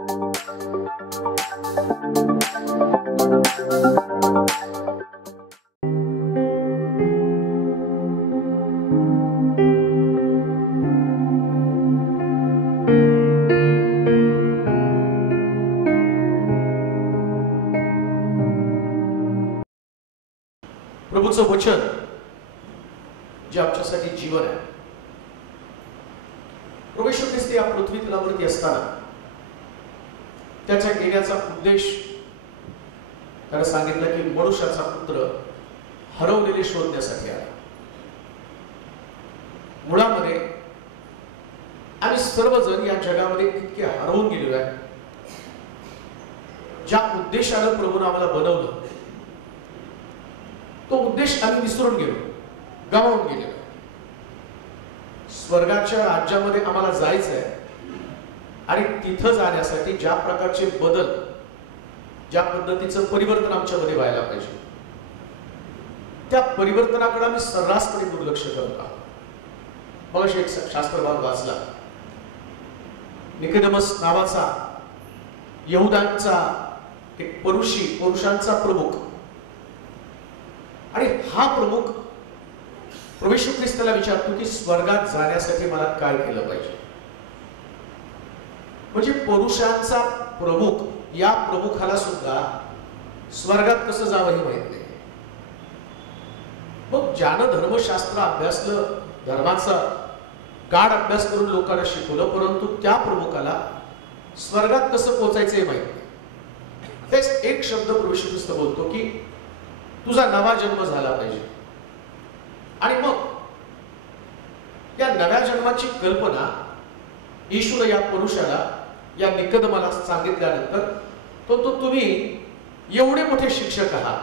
प्रभूचं वचन जे आमच्यासाठी जीवन आहे. प्रभू येशू ख्रिस्त या पृथ्वी तलावरती असताना त्याच्या येण्याचा उद्देश त्याने सांगितलं की मनुष्याचा पुत्र हरवलेले शोधण्यासाठी आला. मुळामध्ये आम्ही सर्वजण या जगामध्ये इतके हरवून गेलेलो आहे. ज्या उद्देशानं प्रभूने आम्हाला बनवलं तो उद्देश आम्ही विसरून गेलो, गमावून गेलो. स्वर्गाच्या राज्यामध्ये आम्हाला जायचं आहे आणि तिथं जाण्यासाठी ज्या प्रकारचे बदल, ज्या पद्धतीचं परिवर्तन आमच्यामध्ये व्हायला पाहिजे त्या परिवर्तनाकडे आम्ही सर्रासपणे दुर्लक्ष करत आहोत. मग एक शास्त्र भाग वाचला. निकोदेमस नावाचा यहुदांचा एक पुरुषांचा प्रमुख, आणि हा प्रमुख प्रभू येशू ख्रिस्ताला विचारतो की स्वर्गात जाण्यासाठी मला काय केलं पाहिजे. म्हणजे पुरुषांचा प्रमुख, या प्रमुखाला सुद्धा स्वर्गात कसं जावं हे माहित नाही. मग ज्यानं धर्मशास्त्र अभ्यासलं, धर्माचा गाढ अभ्यास करून लोकांना शिकवलं, परंतु त्या प्रमुखाला स्वर्गात कसं पोहोचायचं हे माहित नाही. तेच एक शब्द प्रभू येशू ख्रिस्त बोलतो की तुझा नवा जन्म झाला पाहिजे. आणि मग या नव्या जन्माची कल्पना येशूने या पुरुषाला, या निकोदेमाला सांगितल्यानंतर तो तुम्ही एवढे मोठे शिक्षक आहात,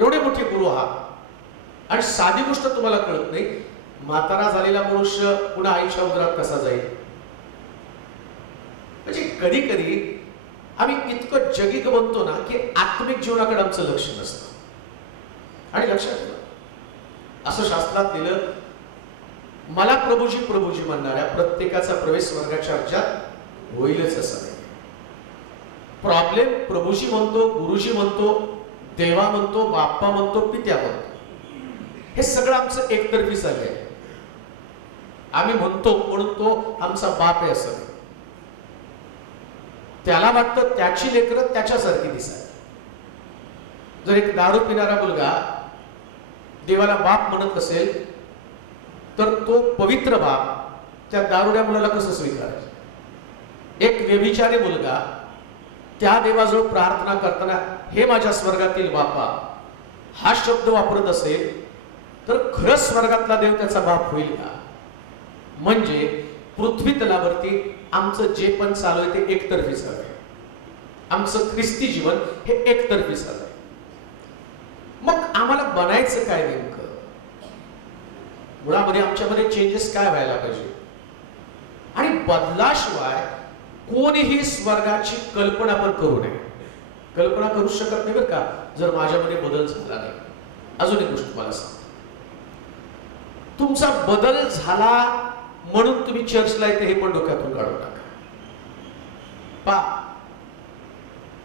एवढे मोठे गुरु आहात, आणि साधी गोष्ट तुम्हाला कळत नाही, म्हातारा झालेला मनुष्य पुन्हा आईच्या उदरात कसा जाईल. म्हणजे कधी कधी आम्ही इतकं जगिक बनतो ना की आत्मिक जीवनाकडे आमचं लक्ष नसतं. आणि लक्षात ठेवा, असं शास्त्रात लिहिलं, मला प्रभूजी म्हणणाऱ्या प्रत्येकाचा प्रवेश स्वर्गाच्या राज्यात होईलच असं नाही. प्रॉब्लेम प्रभूजी म्हणतो, गुरुजी म्हणतो, देवा म्हणतो, बाप्पा म्हणतो, पित्या म्हणतो, हे सगळं आमचं एकतर्फी चाललंय. आम्ही म्हणतो म्हणून तो आमचा बाप आहे असं नाही. त्याला वाटतं त्याची लेकरं त्याच्यासारखी दिसाय. जर एक दारू पिणारा मुलगा देवाला बाप म्हणत असेल तर तो पवित्र बाप त्या दारुड्या मुलाला कसं स्वीकारायचं. एक व्यभिचारी मुलगा त्या देवाजवळ प्रार्थना करताना हे माझ्या स्वर्गातील बापा हा शब्द वापरत असेल तर खरंच स्वर्गातला देव त्याचा बाप होईल का. म्हणजे पृथ्वी तलावरती आमचं जे पण चालू आहे ते एकतर्फी चालू आहे. आमचं ख्रिस्ती जीवन हे एकतर्फी चालू आहे. मग आम्हाला बनायचं काय नेमकं. मुळामध्ये आमच्यामध्ये चेंजेस काय व्हायला पाहिजे. आणि बदलाशिवाय कोणीही स्वर्गाची कल्पना पण करू नये. कल्पना करू शकत नाही बरं का जर माझ्यामध्ये बदल झाला नाही. अजून एक गोष्ट तुम्हाला सांगतो, तुमचा बदल झाला म्हणून तुम्ही चर्चला येते हे पण डोक्यातून काढून टाका.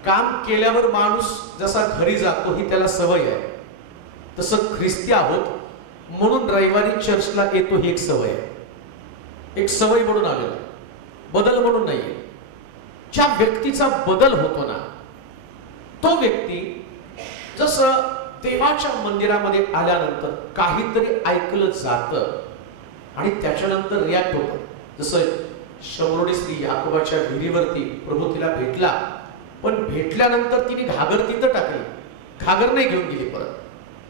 काम केल्यावर माणूस जसा घरी जातो ही त्याला सवय आहे, तसं ख्रिस्ती आहोत म्हणून रविवारी चर्चला येतो ही एक सवय आहे. एक सवय म्हणून आलेला, बदल म्हणून नाहीये. ज्या व्यक्तीचा बदल होतो ना तो व्यक्ती जसं देवाच्या मंदिरामध्ये आल्यानंतर काहीतरी ऐकलं जातं आणि त्याच्यानंतर रिॲक्ट होतं. जसं शमरोनी स्त्री याकोबाच्या विहिरीवरती प्रभू तिला भेटला, पण भेटल्यानंतर तिने घागर तिथं टाकली, घागर नाही घेऊन गेली परत.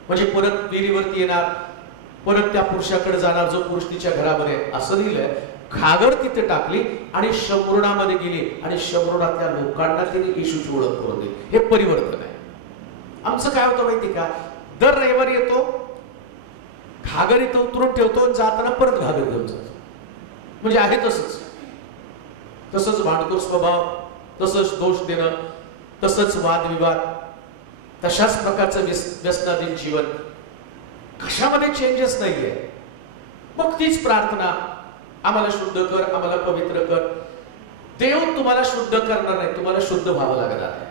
म्हणजे परत विहिरीवरती येणार, परत त्या पुरुषाकडे जाणार जो पुरुष तिच्या घरामध्ये, असं लिहिलंय. घागर तिथे टाकली आणि शमरोनामध्ये गेली आणि शमरोनातल्या लोकांना तिने येशूची ओळख करून दिली. हे परिवर्तन आहे. आमचं काय होतं माहिती का, दर रविवारी येतो, घागर इथं उतरून ठेवतो आणि जाताना परत घागर घेऊन जातो. म्हणजे आहे तसंच भांडखोर स्वभाव, तसंच दोष देणं, तसंच वादविवाद, तशाच प्रकारचं व्यसनाधीन जीवन. कशामध्ये चेंजेस नाहीये. मग तीच प्रार्थना, आम्हाला शुद्ध कर, आम्हाला पवित्र कर. देव तुम्हाला शुद्ध करणार नाही, तुम्हाला शुद्ध व्हावं लागणार आहे.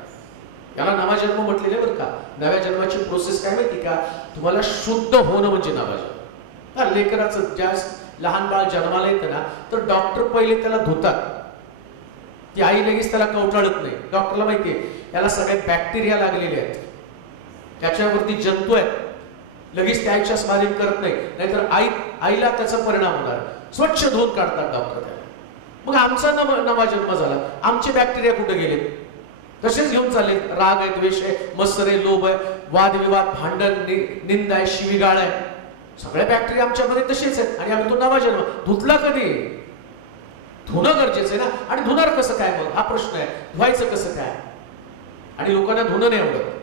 याला नवा जन्म म्हटलेले बरं का. नव्या जन्माची प्रोसेस काय माहिती का? तुम्हाला शुद्ध होणं म्हणजे नवा जन्म. लेकराचं ज्या लहान बाळ जन्माला येतं ना, तर डॉक्टर पहिले त्याला धुतात. ती आई लगेच त्याला कवटाळत नाही. डॉक्टरला माहितीये याला सगळ्यात बॅक्टेरिया लागलेले आहेत, त्याच्यावरती जंतू आहेत, लगेच त्या आईच्या स्वाधीन करत नाही, नाहीतर आईला त्याचा परिणाम होणार. स्वच्छ धुवून काढतात डॉक्टर त्याला. मग आमचा नवा जन्म झाला, आमचे बॅक्टेरिया कुठे गेले? तसेच घेऊन चालले. राग आहे, द्वेष आहे, मत्सर आहे, लोभ आहे, वादविवाद, भांडण, निंदा आहे, शिवीगाळ आहे, सगळे बॅक्टेरिया आमच्यामध्ये तसेच आहेत. आणि आम्ही तो नवा जन्म धुतला कधी? धुणं गरजेचं आहे ना. आणि धुणार कसं काय मग हा प्रश्न आहे. धुवायचं कसं काय? आणि लोकांना धुणं नाही आवडत,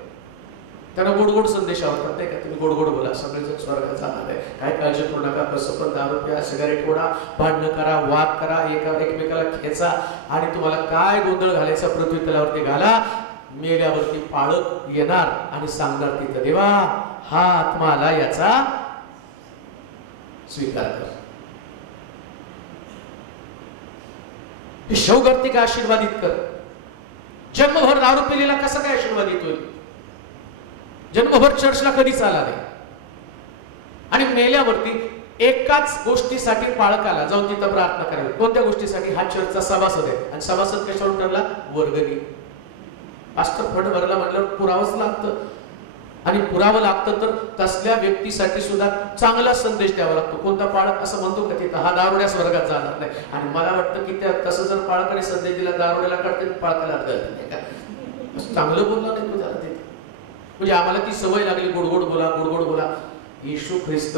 त्यांना गोड गोड संदेश आवडतात नाही का. तुम्ही गोड गोड बोला, सगळेजण स्वर्गात जाणार आहे, काय काळजी करू नका, कसं पण दारू प्या, सिगारेट ओढा, भांडणं करा, वाद करा, एकमेकाला खेचा, आणि तुम्हाला काय गोंधळ घालायचा पृथ्वी तलावरती घाला. मेल्यावरती पाळत येणार आणि सांगणार तिथं, देवा हा आत्मा आला, याचा स्वीकार कर. हे शवगर्तिका आशीर्वादित कर. जन्मभर दारू पिलेला कसा काय आशीर्वादित होईल? जन्मभर चर्चला कधीच आला नाही. आणि मेल्यावरती एकाच गोष्टीसाठी पाळकाला जाऊन तिथं प्रार्थना करावी. कोणत्या गोष्टीसाठी? हा चर्चचा सभासद आहे. आणि सभासद कशावर ठरला? वर्गणी. पास्टर फंड भरला म्हटल्यावर पुरावंच लागतं. आणि पुरावं लागतं तर तसल्या व्यक्तीसाठी सुद्धा चांगला संदेश द्यावा लागतो. कोणता पाळक असं म्हणतो का तिथं, हा दारुड्या स्वर्गात जाणार नाही. आणि मला वाटतं की त्या तसं जर पाळकाने संदेश दिला, दारुड्याला काढते, पाळकाला अर्थ नाही का, चांगलं बोलला नाही तो त्याला तिथे. म्हणजे आम्हाला ती सवय लागली, गोडगोड बोला, गोडगोड बोला. येशू ख्रिस्त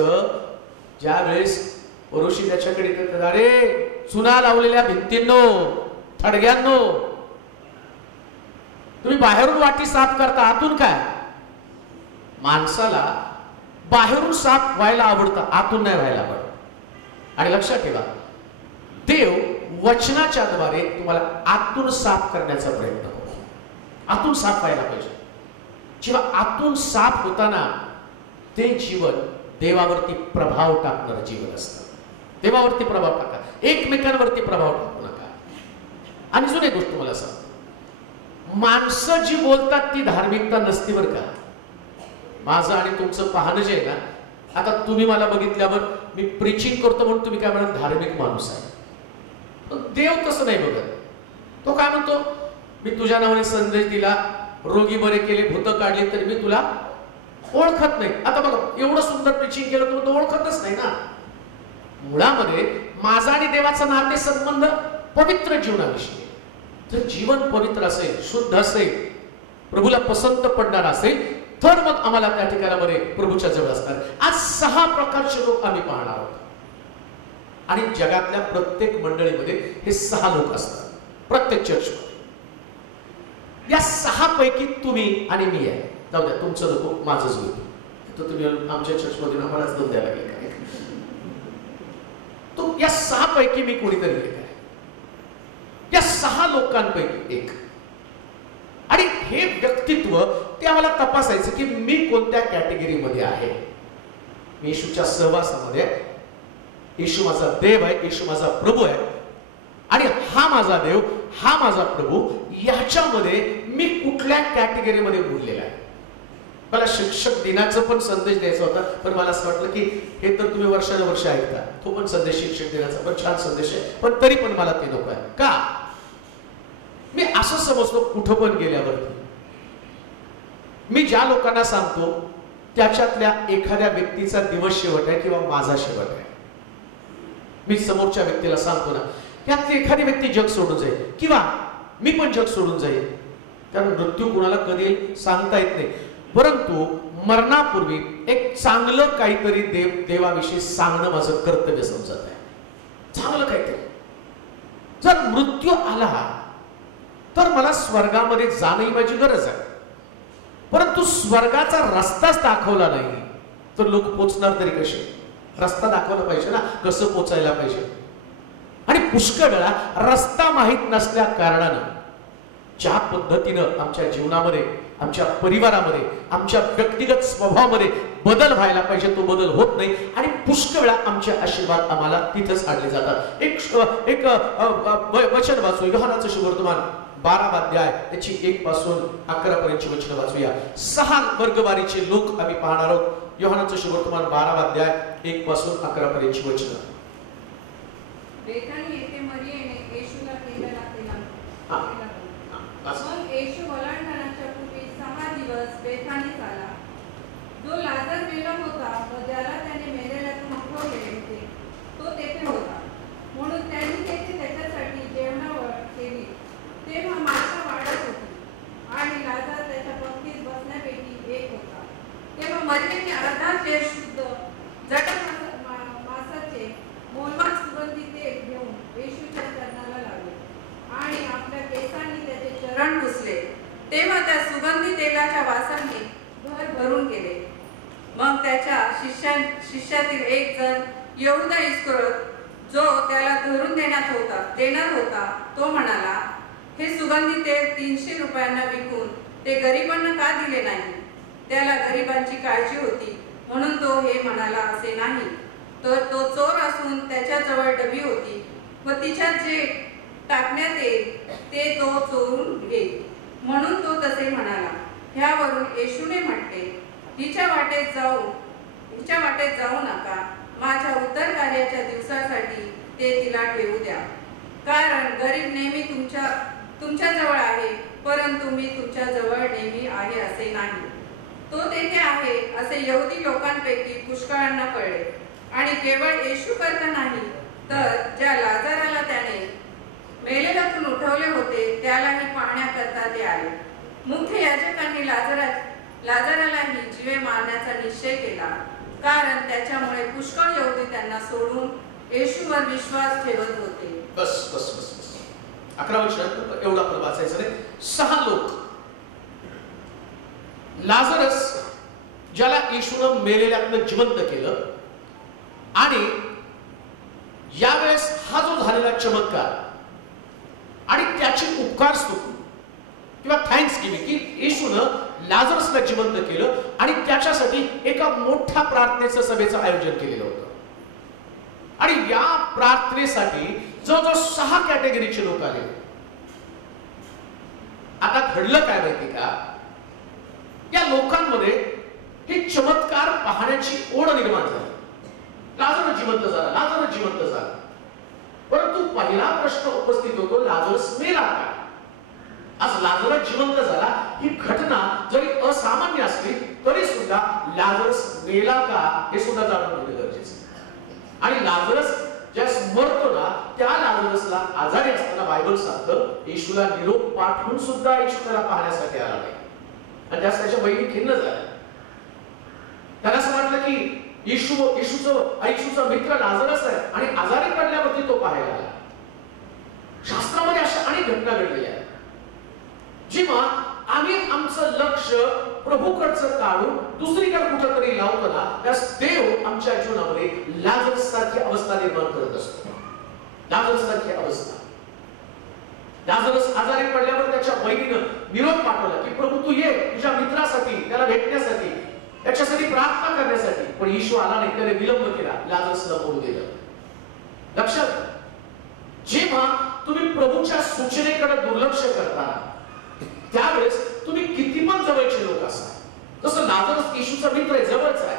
ज्या वेळेस परोशी त्याच्याकडे येतात, अरे चुना लावलेल्या भिंतींनो, थडग्यांनो, तुम्ही बाहेरून वाटी साफ करता, आतून काय? माणसाला बाहेरून साफ व्हायला आवडतं, आतून नाही व्हायला आवडतं. आणि लक्षात ठेवा, देव वचनाच्या द्वारे तुम्हाला आतून साफ करण्याचा प्रयत्न करतो. आतून साफ व्हायला पाहिजे. जेव्हा आतून साफ होताना ते जीवन देवावरती प्रभाव टाकणारं जीवन असतं. देवावरती प्रभाव टाका, एकमेकांवरती प्रभाव टाकू नका. आणि अजून एक गोष्ट तुम्हाला सांग, माणसं जी बोलतात ती धार्मिकता नसती बरं का. माझं आणि तुमचं पाहणं जे आहे ना, आता तुम्ही मला बघितल्यावर मी प्रीचिंग करतो म्हणून तुम्ही काय म्हणा, धार्मिक माणूस आहे. पण देव तसं नाही बघत. तो काय म्हणतो, मी तुझ्या नावाने संदेश दिला, रोगी बरे केले, भूत काढले, तरी मी तुला ओळखत नाही. आता बघा, एवढं सुंदर प्रीचिंग केलं तुम्ही तो ओळखतच नाही ना. मुळामध्ये माझा आणि देवाचा नाते संबंध पवित्र जीवनाविषयी. जर जीवन पवित्र असेल, शुद्ध असेल, प्रभूला पसंत पडणार असेल, तर मग आम्हाला त्या ठिकाणामध्ये प्रभूच्या जवळ असणार. आज 6 प्रकारचे लोक आम्ही पाहणार आहोत. आणि जगातल्या प्रत्येक मंडळीमध्ये हे 6 लोक असतात, प्रत्येक चर्चमध्ये. या 6 पैकी तुम्ही आणि मी आहे. जाऊ द्या, तुमचं नको, माझंच होईल. तर तुम्ही आमच्या चर्चमध्ये आम्हालाच दोन द्यायला लागले काय? तो या 6 पैकी मी कोणीतरी एक आहे. या 6 लोकांपैकी एक. आणि हे व्यक्तित्व ते आम्हाला तपासायचं की मी कोणत्या कॅटेगरीमध्ये आहे. मी येशूच्या सहवासामध्ये आहे. येशू माझा देव आहे, येशू माझा प्रभू आहे. आणि हा माझा देव, हा माझा प्रभू, याच्यामध्ये मी कुठल्या कॅटेगरीमध्ये बोललेला आहे. मला शिक्षक दिनाचा पण संदेश द्यायचा होता, पण मला असं वाटलं की हे तर तुम्ही वर्षानुवर्ष ऐकता, तो पण संदेश शिक्षक दिनाचा पण छान संदेश आहे, पण तरी पण मला ते नको आहे. का? मी असं समजतो, कुठं पण गेल्यावरती मी ज्या लोकांना सांगतो त्याच्यातल्या एखाद्या व्यक्तीचा दिवस शेवट आहे किंवा माझा शेवट आहे. मी समोरच्या व्यक्तीला सांगतो ना, त्यातली एखादी व्यक्ती जग सोडून जाईल किंवा मी पण जग सोडून जाईल. कारण मृत्यू कुणाला कधी सांगता येत नाही. परंतु मरणापूर्वी एक चांगलं काहीतरी देवाविषयी सांगणं माझं कर्तव्य समजत आहे. चांगलं काहीतरी. जर मृत्यू आला तर मला स्वर्गामध्ये जाणं माझी गरज आहे. परंतु स्वर्गाचा रस्ताच दाखवला नाही तर लोक पोचणार तरी कसे? रस्ता दाखवला पाहिजे ना, कसं पोचायला पाहिजे. आणि पुष्कळ वेळा रस्ता माहित नसल्या कारणानं ज्या पद्धतीनं आमच्या जीवनामध्ये, आमच्या परिवारामध्ये, आमच्या व्यक्तिगत स्वभावामध्ये बदल व्हायला पाहिजे तो बदल होत नाही आणि पुष्कळ वेळा आमचे आशीर्वाद आम्हाला तिथंच आणले जातात. एक वचन वाचू, योहानाचं सुवर्तमान 12 अध्याय त्याची 1 पासून 11 पर्यंतची वचन वाचूया. 6 वर्गवारीचे लोक आम्ही पाहणार आहोत. योहानाचं सुवर्तमान 12 अध्याय 1 पासून 11 पर्यंतची वचन. बेथानी येथे मरियेने येशूला केलेला मग येशू ओलांडण्याच्या पूर्वी 6 दिवस बेथानीत आला. जो लाजर मेला होता व ज्याला त्याने मेलेल्यातून उठवले होते तो तेथे होता. म्हणून त्यांनी तेथे त्याच्यासाठी जेवणावळ केली. तेव्हा मासा वाढत होती आणि लाजर त्याच्या पंक्तीत बसण्यापैकी एक होता. तेव्हा मरियेने अर्धा चेर शुद्ध जटा मासाचे मोलमात सुगंधी तेल घेऊन येशूच्या चरणाला लावले आणि आपल्या केसांनी त्याचे चरण पुसले. तेव्हा त्या सुगंधी तेलाच्या वासाने घर भरून गेले. मग त्याच्या शिष्यातील एक जण यहूदा इस्करियोत, जो त्याला धरून देणार होता, तो म्हणाला, हे सुगंधी तेल 300 रुपयांना विकून ते गरिबांना का दिले नाही? त्याला गरिबांची काळजी होती म्हणून तो हे म्हणाला असे नाही, तर तो चोर असून त्याच्याजवळ डबी होती व तिच्यात जे टाकण्यात येईल ते तो चोरून घेईल म्हणून तो तसे म्हणाला. ह्यावरून येशूने म्हटले, हिच्या वाटेत जाऊ नका. माझ्या उद्धार कार्याच्या दिवसासाठी ते तिला ठेवू द्या. कारण गरीब नेहमी तुमच्या जवळ आहे, परंतु मी तुमच्या जवळ नेहमी आहे असे नाही. तो तेथे आहे असे यहुदी लोकांपैकी पुष्कळांना कळले आणि केवळ येशू करता नाही, तर ज्या लाजराला त्याने मेलेल्यातून उठवले होते त्यालाही पाहण्याकरता ते आले. मुख्य याजकांनी लाजरालाही जीवे मारण्याचा निश्चय केला, कारण त्याच्यामुळे पुष्कळ यहुदी त्यांना सोडून येशूवर विश्वास ठेवत होते. बस बस बस बस 11 वचन एवढा आपण वाचायचं नाही. 6 लोक, लाजरस ज्याला येशूनं मेलेल्यातनं जिवंत केलं आणि यावेळेस हा जो झालेला चमत्कार आणि त्याची उपकार स्तुती किंवा थँक्स गिव्हिंग की येशूनं लाजरसला जिवंत केलं आणि त्याच्यासाठी एका मोठ्या प्रार्थनेचं सभेचं आयोजन केलेलं होतं. आणि या प्रार्थनेसाठी जवळजवळ 6 कॅटेगरीचे लोक आले. आता घडलं काय माहिती का, या लोकांमध्ये हे चमत्कार पाहण्याची ओढ निर्माण झाली. लाजर जिवंत झाला, परंतु पहिला प्रश्न उपस्थित होतो, लाजरस मेला का? आज लाजर जिवंत झाला ही घटना जरी असामान्य असली तरी सुद्धा लाजरस मेला का हे सुद्धा जाणून घेणे गरजेचे. आणि लाजरस ज्यास मरतो ना, त्या लाजरसला आजारी असताना बायबल सांगतं येशूला निरोप पाठवून सुद्धा येशू त्याला पाहण्यासाठी आला नाही. आणि त्याच्या बहिणी खिन्न झाल्या. त्याला असं वाटलं की येशूचा मित्र लाजरस आहे आणि आजारी पडल्यावरती तो पाहायला आला. शास्त्रामध्ये अशा अनेक घटना घडलेल्या आहेत जेव्हा आम्ही आमचं लक्ष प्रभूकडचं काढून दुसरीकडे कुठेतरी लावतो ना, त्यास देव आमच्या जीवनामध्ये लाजरस सारखी अवस्था निर्माण करत असतो. लाजरस सारखी अवस्था. लाजरस आजारी पडल्यावर त्याच्या बहिणीनं निरोप पाठवला की प्रभू तू ये तुझ्या मित्रासाठी, त्याला भेटण्यासाठी, त्याच्यासाठी प्रार्थना करण्यासाठी. पण येशू आला नाही, त्याने विलंब केला, लाजरसला बोलू दिलं. लक्षात, जेव्हा तुम्ही प्रभूच्या सूचनेकडे दुर्लक्ष करता त्यावेळेस तुम्ही किती पण जवळचे लोक असा, जसं लाजरस येशूचा मित्र आहे, जवळचा आहे.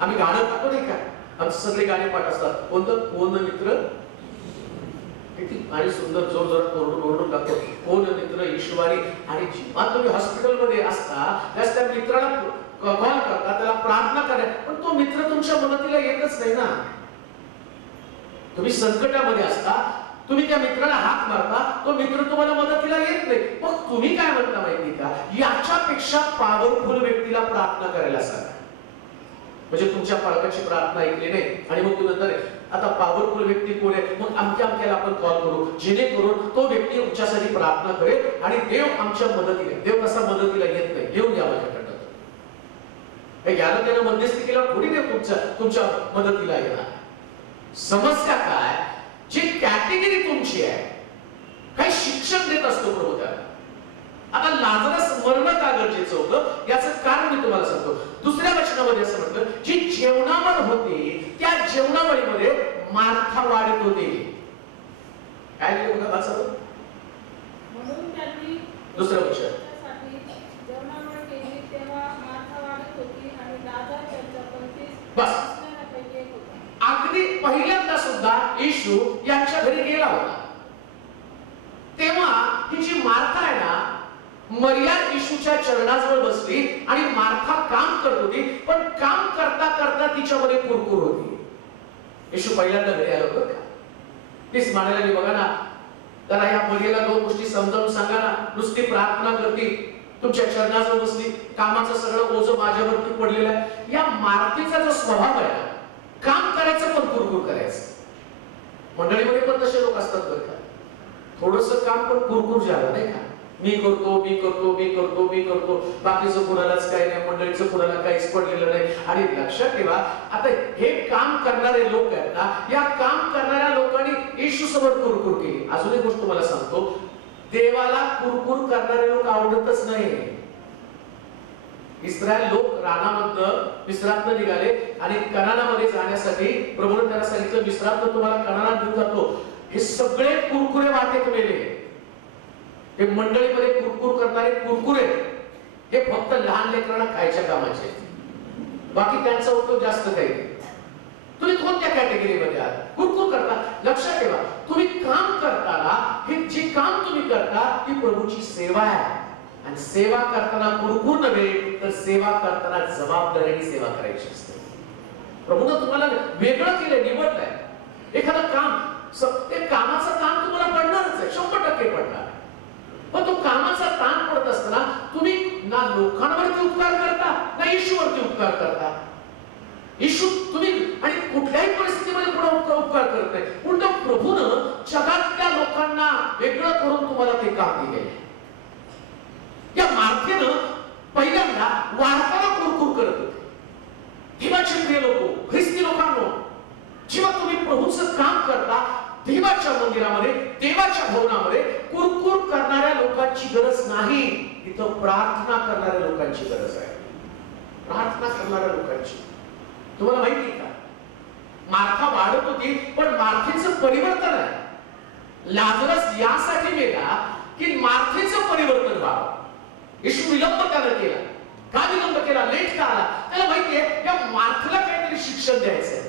आम्ही गाणं गातो नाही का, आमचे सगळे गाणे पाठ असतात, कोण मित्र, किती आणि सुंदर जोर जोरात ओरडून लागतो, कोण मित्र येशूवारी. आणि जेव्हा तुम्ही हॉस्पिटलमध्ये असता त्यास त्या मित्राला कॉल करता, त्याला प्रार्थना करा, पण तो मित्र तुमच्या मदतीला येतच नाही ना. तुम्ही संकटामध्ये असता, तुम्ही त्या मित्राला हाक मारता, तो मित्र तुम्हाला मदतीला येत नाही. मग तुम्ही काय म्हणता माहिती का, याच्यापेक्षा पॉवरफुल व्यक्तीला प्रार्थना करायला सांगा. म्हणजे तुमच्या पालकाची प्रार्थना ऐकली नाही आणि मग तुम्ही नंतर आता पॉवरफुल व्यक्ती कोण आहे, मग अमक्याला आपण कॉल करू, जेणेकरून तो व्यक्ती तुमच्यासाठी प्रार्थना करेल आणि देव आमच्या मदतीला. देव कसा मदतीला येत नाही, येऊन या माझ्याकडे. याला त्यानं मध्यस्थी केल्यावर थोडी देव तुमच्या मदतीला येणार. समस्या काय, जी कॅटेगरी तुमची आहे, काही शिक्षण देत असतो प्रभू त्याला. लाजरस मरणं का गरजेचं होतं याचं कारण मी तुम्हाला सांगतो. दुसऱ्या वचनामध्ये असं म्हटलं, जी जेवणावळ होती त्या जेवणावळीमध्ये मार्था वाढत होती. काय केलं बघा वाचा. म्हणून त्यांनी दुसरं वचन, जेवणावळ केली तेव्हा मार्था वाढत होती आणि लाजर त्यांच्या पंक्तीत बस. बसणाऱ्यापैकी एक होता. अगदी पहिल्यांदा सुद्धा येशू यांच्या घरी गेला होता, तेव्हा ही जी मार्था आहे ना, मरिया येशूच्या चरणाजवळ बसली आणि मार्था काम करत होती, पण काम करता करता तिच्यामध्ये कुरकुर होती. येशू पहिल्यांदा घरी आलो बरं का. प्लीज म्हणायला बघा ना, जरा या मरियाला दोन गोष्टी समजावून सांगा ना. नुसती प्रार्थना करती, तुमच्या चरणाजवळ बसली, कामाचं सगळं ओझं माझ्यावरती पडलेलं आहे. या मार्तीचा जो स्वभाव आहे ना, काम करायचं पण कुरकुर करायचं. मंडळीमध्ये पण तसे लोक असतात बरं का. थोडंसं काम पण कुरकुर झालं नाही का, मी करतो मी करतो मी करतो मी करतो, बाकीचं कुणालाच काही नाही, मंडळीचं कुणाला काहीच पडलेलं नाही. आणि लक्षात ठेवा, आता हे काम करणारे लोक आहेत ना, या काम करणाऱ्या लोकांनी येशू समोर कुरकुर केली. अजून एक गोष्ट मला सांगतो, देवाला कुरकुर करणारे लोक आवडतच नाही. इस्रायल लोक रानामधनं विश्रांत निघाले आणि कनानामध्ये जाण्यासाठी प्रभूने त्यांना सांगितलं, विश्रांत तुम्हाला कनानात घेऊन जातो. हे सगळे कुरकुरे वाटेत गेले. हे मंडळीमध्ये कुरकुर करणारे कुरकुरे हे फक्त लहान लेकरांना खायच्या कामाचे, बाकी त्यांचा उपयोग जास्त काही. तुम्ही कोणत्या कॅटेगरीमध्ये आहात? कुरकुर करता. लक्षात ठेवा, तुम्ही काम करताना हे जे काम तुम्ही करता ती प्रभूची सेवा आहे. आणि सेवा करताना कुरकुर नव्हे, तर सेवा करताना जबाबदारीने सेवा करायची असते. प्रभूने तुम्हाला वेगळं केलं, निवडलंय. एखादं काम, ते कामाचं ताण तुम्हाला पडणारच आहे, 100% पडणार. पण तो कामाचा ताण पडत असताना तुम्ही ना लोकांवरती उपकार करता ना येशूवरती उपकार करता. येशू तुम्ही आणि कुठल्याही परिस्थितीमध्ये कोणा उपकार करत नाही. उलट प्रभूनं जगातल्या लोकांना वेगळं करून तुम्हाला ते काम दिले. या मार्थेनं पहिल्यांदा वार्ताला कुरकुर करत होते. देवाचे प्रिय लोक, ख्रिस्ती लोकांनो, जेव्हा तुम्ही प्रभूचं काम करता, देवाच्या मंदिरामध्ये, देवाच्या भवनामध्ये कुरकुर करणाऱ्या लोकांची गरज नाही, इथं प्रार्थना करणाऱ्या लोकांची गरज आहे. प्रार्थना करणाऱ्या लोकांची. तुम्हाला माहिती का, मार्था वाढत होती, पण मार्थेचं परिवर्तन आहे. लाजरस यासाठी मेला की मार्थेचं परिवर्तन व्हावं. येशू विलंब त्यानं केला. का विलंब केला? लेट का आला? त्याला माहितीये या मार्थेला काहीतरी शिक्षण द्यायचंय.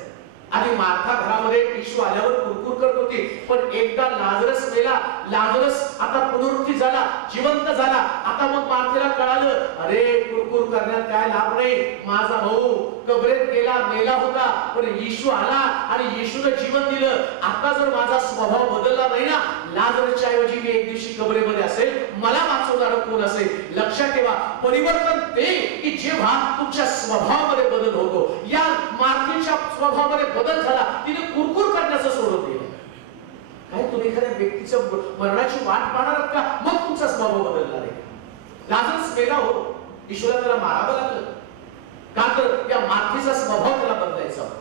आणि मार्था घरामध्ये येशू आल्यावर कुरकुर करत होती, पण एकदा लाजरस मेला, लाजरस आता पुनरुत्थी झाला, जिवंत झाला. आता मग मार्थेला कळालं, अरे कुरकुर करण्यात काय लाभ नाही. माझा भाऊ कबरेत गेला, मेला होता, पण येशू आला आणि येशूने जीवन दिलं. आता जर माझा स्वभाव बदलला नाही ना, लाजरसच्या ऐवजी मी एक दिवशी कबरेमध्ये असेल, मला वाचवणारं कोण असेल? लक्षात ठेवा, परिवर्तन ते की जेव्हा तुमच्या स्वभावामध्ये बदल होतो. या मार्थेच्या स्वभावामध्ये बदल झाला, तिने कुरकुर करण्याचं सोडून दिलं. काय तुम्ही एखाद्या व्यक्तीच्या मरणाची वाट पाहणार का? मग तुमचा स्वभाव बदलणार आहे. लाजरस मेला हो, ईश्वराला त्याला मारावं लागलं, का तर या मार्थेचा स्वभाव त्याला बदलायचा होता.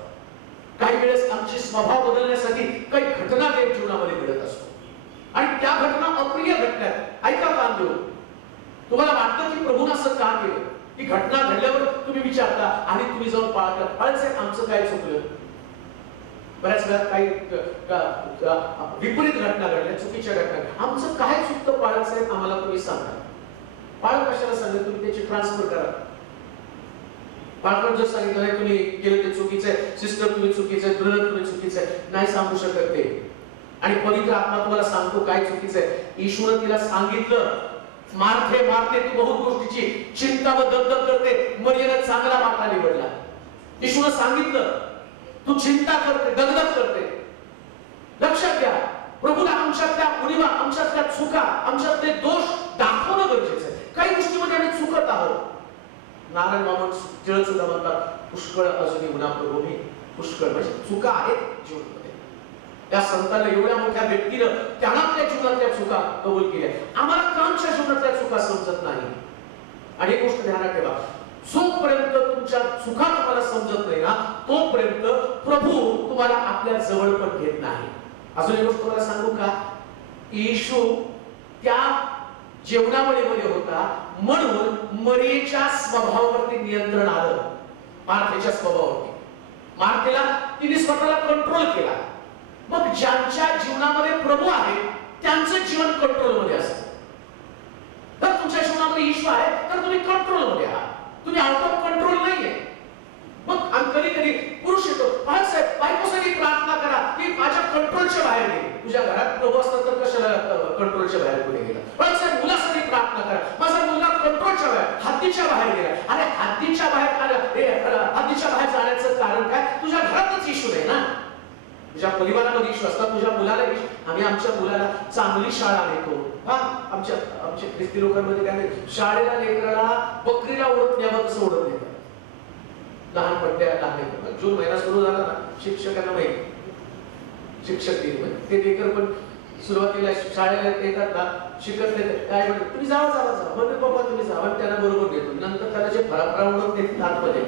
काही वेळेस आमचे स्वभाव बदलण्यासाठी काही घटना देव जीवनामध्ये घडत असतो आणि त्या घटना अप्रिय घटना आहेत. ऐका कान देऊ, तुम्हाला वाटतं की प्रभूने असं का केलं? ती घटना घडल्यावर तुम्ही विचारता आणि तुम्ही जाऊन पाळता, साहेब आमचं काय चुकलं? बऱ्याच वेळा काही विपरीत घटना घडल्या, चुकीच्या घटना. आमचं काय चुकतं पाळत साहेब, आम्हाला तुम्ही सांगा. पाळत कशाला सांगा? तुम्ही त्याची ट्रान्सफर करा. पाळत जर सांगितलं नाही तुम्ही केलं ते चुकीचं आहे, सिस्टम तुम्ही चुकीचं आहे, ब्रदर तुम्ही चुकीचं आहे, नाही सांगू शकत ते. आणि पवित्र आत्मा तुम्हाला सांगतो काय चुकीचं आहे. ईश्वर तिला सांगितलं, मार्थे मार्थे तू बहुत गोष्टीची चिंता व दगदग करते, मरियेने चांगला वाटा निवडला. ईश्वर सांगितलं तू चिंता करते, दगदग करते. लक्षात घ्या, प्रभूला आमच्यातल्या उणिवा, आमच्यातल्या चुका, आमच्यातले दोष दाखवणं गरजेचं आहे. काही गोष्टीमध्ये आम्ही चुकत आहोत. नारायण मामन जळ सुद्धा म्हणतात, पुष्कळ अजूनही उन्हा प्रभूमी पुष्कळ, म्हणजे चुका आहेत जीवनामध्ये. त्या संतांना, एवढ्या मोठ्या व्यक्तीनं त्यांना आपल्या जीवनातल्या चुका कबूल केल्या. आम्हाला कामच्या जीवनातल्या चुका समजत नाही. आणि एक गोष्ट ध्यानात ठेवा, जोपर्यंत तुमच्या चुका तुम्हाला समजत नाही ना, तोपर्यंत प्रभू तुम्हाला आपल्या जवळ पण घेत नाही. अजून एक गोष्ट तुम्हाला सांगू का, येशू त्या जेवणामध्ये होता, म्हणून मरियेच्या स्वभावावरती नियंत्रण आलं, मार्थेच्या स्वभावावरती. मार्थेला तिने स्वतःला कंट्रोल केला. मग ज्यांच्या जीवनामध्ये प्रभू आहे त्यांचं जीवन कंट्रोल मध्ये असतं. तर तुमच्या जीवनामध्ये ईश्वर आहे तर तुम्ही कंट्रोल मध्ये आहात, तुम्ही आउट ऑफ कंट्रोल नाहीये. मग कधी कधी पुरुष येतो, साहेब बायकोसाठी प्रार्थना करा, ती माझ्या कंट्रोलच्या बाहेर गेली. तुझ्या घरात प्रभू असतात तर कशाला कंट्रोलच्या बाहेर कुठे गेला? साहेब मुलासाठी प्रार्थना करा, माझा मुलगा कंट्रोलच्या बाहेर, हद्दीच्या बाहेर गेला. अरे हद्दीच्या बाहेर हद्दीच्या बाहेर जाण्याचं कारण काय? तुझ्या घरातच इश्यू आहे ना, तुझ्या परिवारामध्ये इश्यू असतात, तुझ्या मुलाला आम्ही आमच्या मुलाला चांगली शाळा देतो. आमच्या ख्रिस्ती लोकांमध्ये काय शाळेला लेकराला बकरीला ओढत न्यावं तसं ओढत नेतात. लहान पट्ट्या लहान जून महिना सुरू झाला ना, शिक्षकांना माहिती, शिक्षक दिन ते लेकर पण सुरुवातीला शाळेला येतात ना, शिकत नाही काय म्हणतात, तुम्ही जावा जावा जावा म्हणजे बाबा तुम्ही जावा, त्यांना बरोबर देतो. नंतर त्याला जे फराफरा उडत देतात आतमध्ये,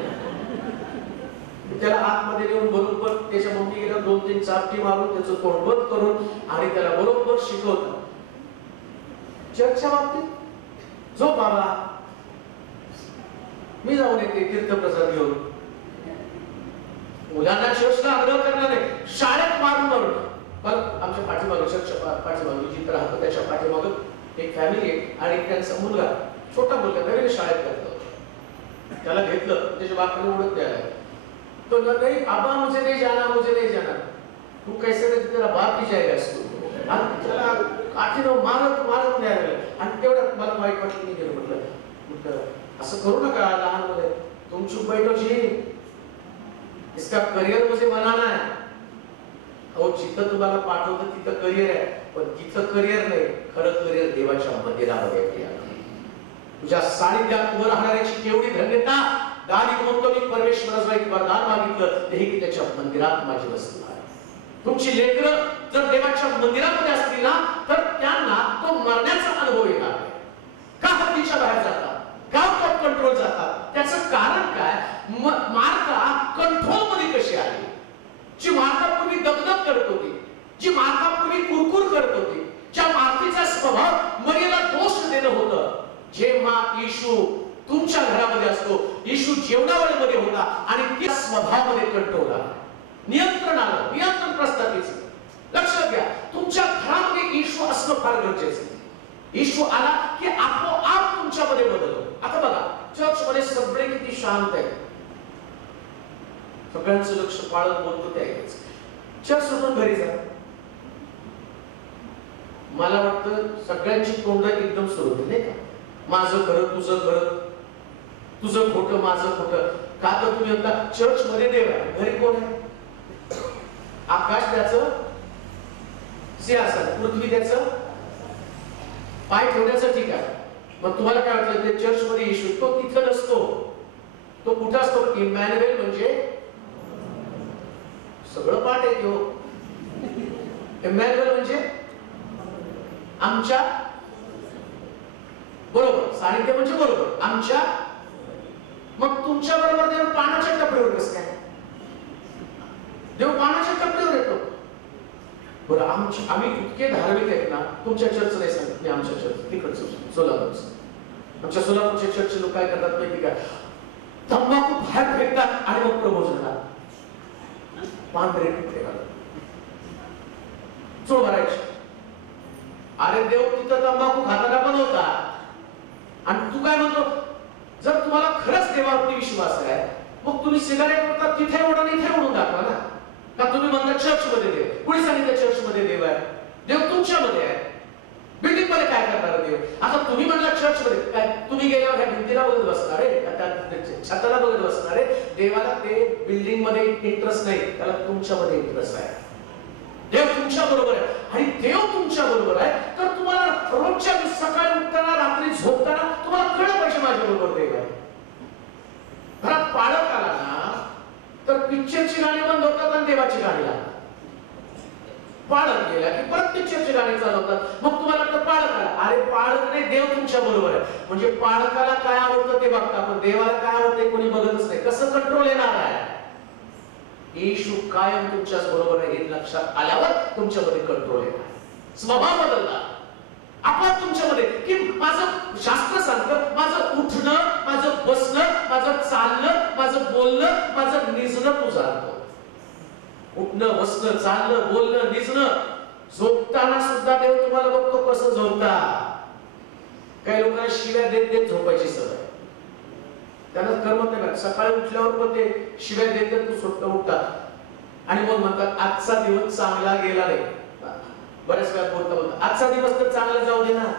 त्याला आतमध्ये नेऊन बरोबर त्याच्या मम्मी गेल्या 2-3 चापटी मारून त्याचं तोंड बंद करून आणि त्याला बरोबर शिकवतात. चर्चच्या बाबतीत जो बाबा मी जाऊन येते तीर्थप्रसाद घेऊन, मुलांना चर्चला आग्रह करणार नाही, शाळेत मारून मारून. पण आमच्या पाठीमागं चर्चच्या पाठीमागं जिथं राहतो त्याच्या पाठीमागं एक फॅमिली आहे आणि त्यांचा मुलगा, छोटा मुलगा नवीन शाळेत घातला. त्याला घेतलं, त्याच्या बापाने ओळख द्यायला, तो नहीं पापा मुझे नहीं जाना, मुझे नहीं जाना. तू कैसे रे, तेरा बाप ही जाएगा स्कूल. आणि त्याला काठीनं मारत मारत द्यायला लागलं. आणि तेवढं मला वाईट वाटलं, नाही गेलं. म्हटलं असं करू नका लहान मुले, तुम चुप बैठो जी, इसका करियर मुझे बनाना है. अहो जिथं तुम्हाला पाठवतं तिथं करियर आहे, पण तिथं करियर नाही, खरं करियर देवाच्या मंदिरामध्ये आहे. तुझ्या सानिध्यात उभं राहणाऱ्याची केवढी धन्यता. दानिक म्हणतो मी परमेश्वराला एक वरदान मागितलं ते की त्याच्या मंदिरात माझी वस्तू आहे. तुमची लेकरं जर देवाच्या मंदिरामध्ये असतील ना तर त्यांना तो मरण्याचा अनुभव येणार नाही. का हद्दीच्या बाहेर जातात, का टॉप कंट्रोल जातात? त्याचं कारण काय? मार्था कंट्रोल मध्ये कशी आली? जी मार्था पूर्वी दगदग करत होती, जी मार्था पूर्वी कुरकुर करत होती, ज्या मार्थेचा स्वभाव मरियेला दोष देणं होतं, जेव्हा येशू तुमच्या घरामध्ये असतो, येशू जेवणावळीमध्ये होता आणि त्या स्वभावामध्ये कंट्रोल आला, नियंत्रण आलं, नियंत्रण प्रस्थापित. लक्षात घ्या, तुमच्या घरामध्ये येशू असणं फार गरजेचं आहे. येशू आला की आपोआप तुमच्यामध्ये बदल होतो. आता बघा चर्च मध्ये सगळे किती शांत आहेत, सगळ्यांचं लक्ष पाळत बोलतो ते ऐकायचं. चर्च सोडून घरी जा, मला वाटतं सगळ्यांची तोंड एकदम सुरू होते नाही का, माझं खरं तुझं खरं, तुझं खोटं माझं खोटं. का तर तुम्ही आता चर्च मध्ये देव आहे, घरी कोण आहे? आकाश त्याचं सिंहासन, पृथ्वी त्याचं पाय ठेवण्याचं ठिकाण. मग तुम्हाला काय वाटलं ते चर्च मध्ये येशू तो तिथं नसतो, तो कुठं असतो? इमॅन्युएल म्हणजे सगळं पाठ आहे तो. इमॅन्युएल म्हणजे आमच्या बरोबर, सानिध्य म्हणजे बरोबर आमच्या. मग तुमच्या बरोबर देव पानाच्या टपरीवर कसं काय? देव पानाच्या टपरीवर येतो. बरं आम्ही इतके धार्मिक आहेत ना, तुमच्या चर्च नाही सांगत मी, आमच्या चर्च तिकडचं सोलापूरचं, आमच्या सोलापूरच्या चर्च लोक काय करतात माहिती का? तंबाखू बाहेर फेकतात आणि मग प्रबोधन करतात, पांढरे कपडे घालतात, चोळ भरायची. अरे देव तिथं तंबाखू खाताना पण होता. आणि तू काय म्हणतो? जर तुम्हाला खरंच देवावरती विश्वास आहे मग तुम्ही सिगारेट ओढतात तिथे ओढा आणि इथे ओढून दाखवा ना. का तुम्ही म्हणता चर्च मध्ये देव, कुणी सांगितलं चर्च मध्ये देव आहे? देव तुमच्यामध्ये आहे. बिल्डिंग मध्ये काय करणार देव? आता तुम्ही म्हणला चर्च मध्ये काय, तुम्ही गेल्यावर ह्या भिंतीला बघत बसणार आहे, छताला बघत बसणार आहे. देवाला ते बिल्डिंग मध्ये इंटरेस्ट नाही, त्याला तुमच्यामध्ये इंटरेस्ट आहे. देव तुमच्या बरोबर आहे आणि देव तुमच्या बरोबर आहे तर तुम्हाला रोजच्या सकाळी उठताना रात्री झोपताना तुम्हाला कळलं पाहिजे माझ्या बरोबर देव आहे. घरात पाळत आला ना तर पिक्चरची गाणी बंद होतात आणि देवाची गाणी लागतात. पाळत गेला की परत पिक्चरची गाणी चालवतात, मग तुम्हाला वाटतं पाळत आला. अरे पाळत नाही, देव तुमच्या बरोबर आहे. म्हणजे पाळकाला काय आवडतं ते बघता, पण देवाला काय आवडतं कोणी बघतच नाही. कसं कंट्रोल येणार आहे? येशू कायम तुमच्याच बरोबर आहे हे लक्षात आल्यावर तुमच्यामध्ये कंट्रोल येणार. स्वभाव बदलला आपण तुमच्यामध्ये की माझं शास्त्र सांगतं माझं उठणं, माझं बसणं, माझं चालणं, माझं बोलणं, माझं निजणं तू जाणतो. उठणं, बसणं, चालणं, बोलणं, निजणं. झोपताना सुद्धा देव तुम्हाला बघतो कसं झोपता. काही लोकांना शिव्या देत देत झोपायची सवय, त्यांना करमत नाही. सकाळी उठल्यावर पण ते शिव्या देत देत तू सुटतं उठतात आणि मग म्हणतात आजचा दिवस चांगला गेला नाही. बऱ्याच वेळा बोलता बोलता आजचा दिवस तर चांगला जाऊ दे ना.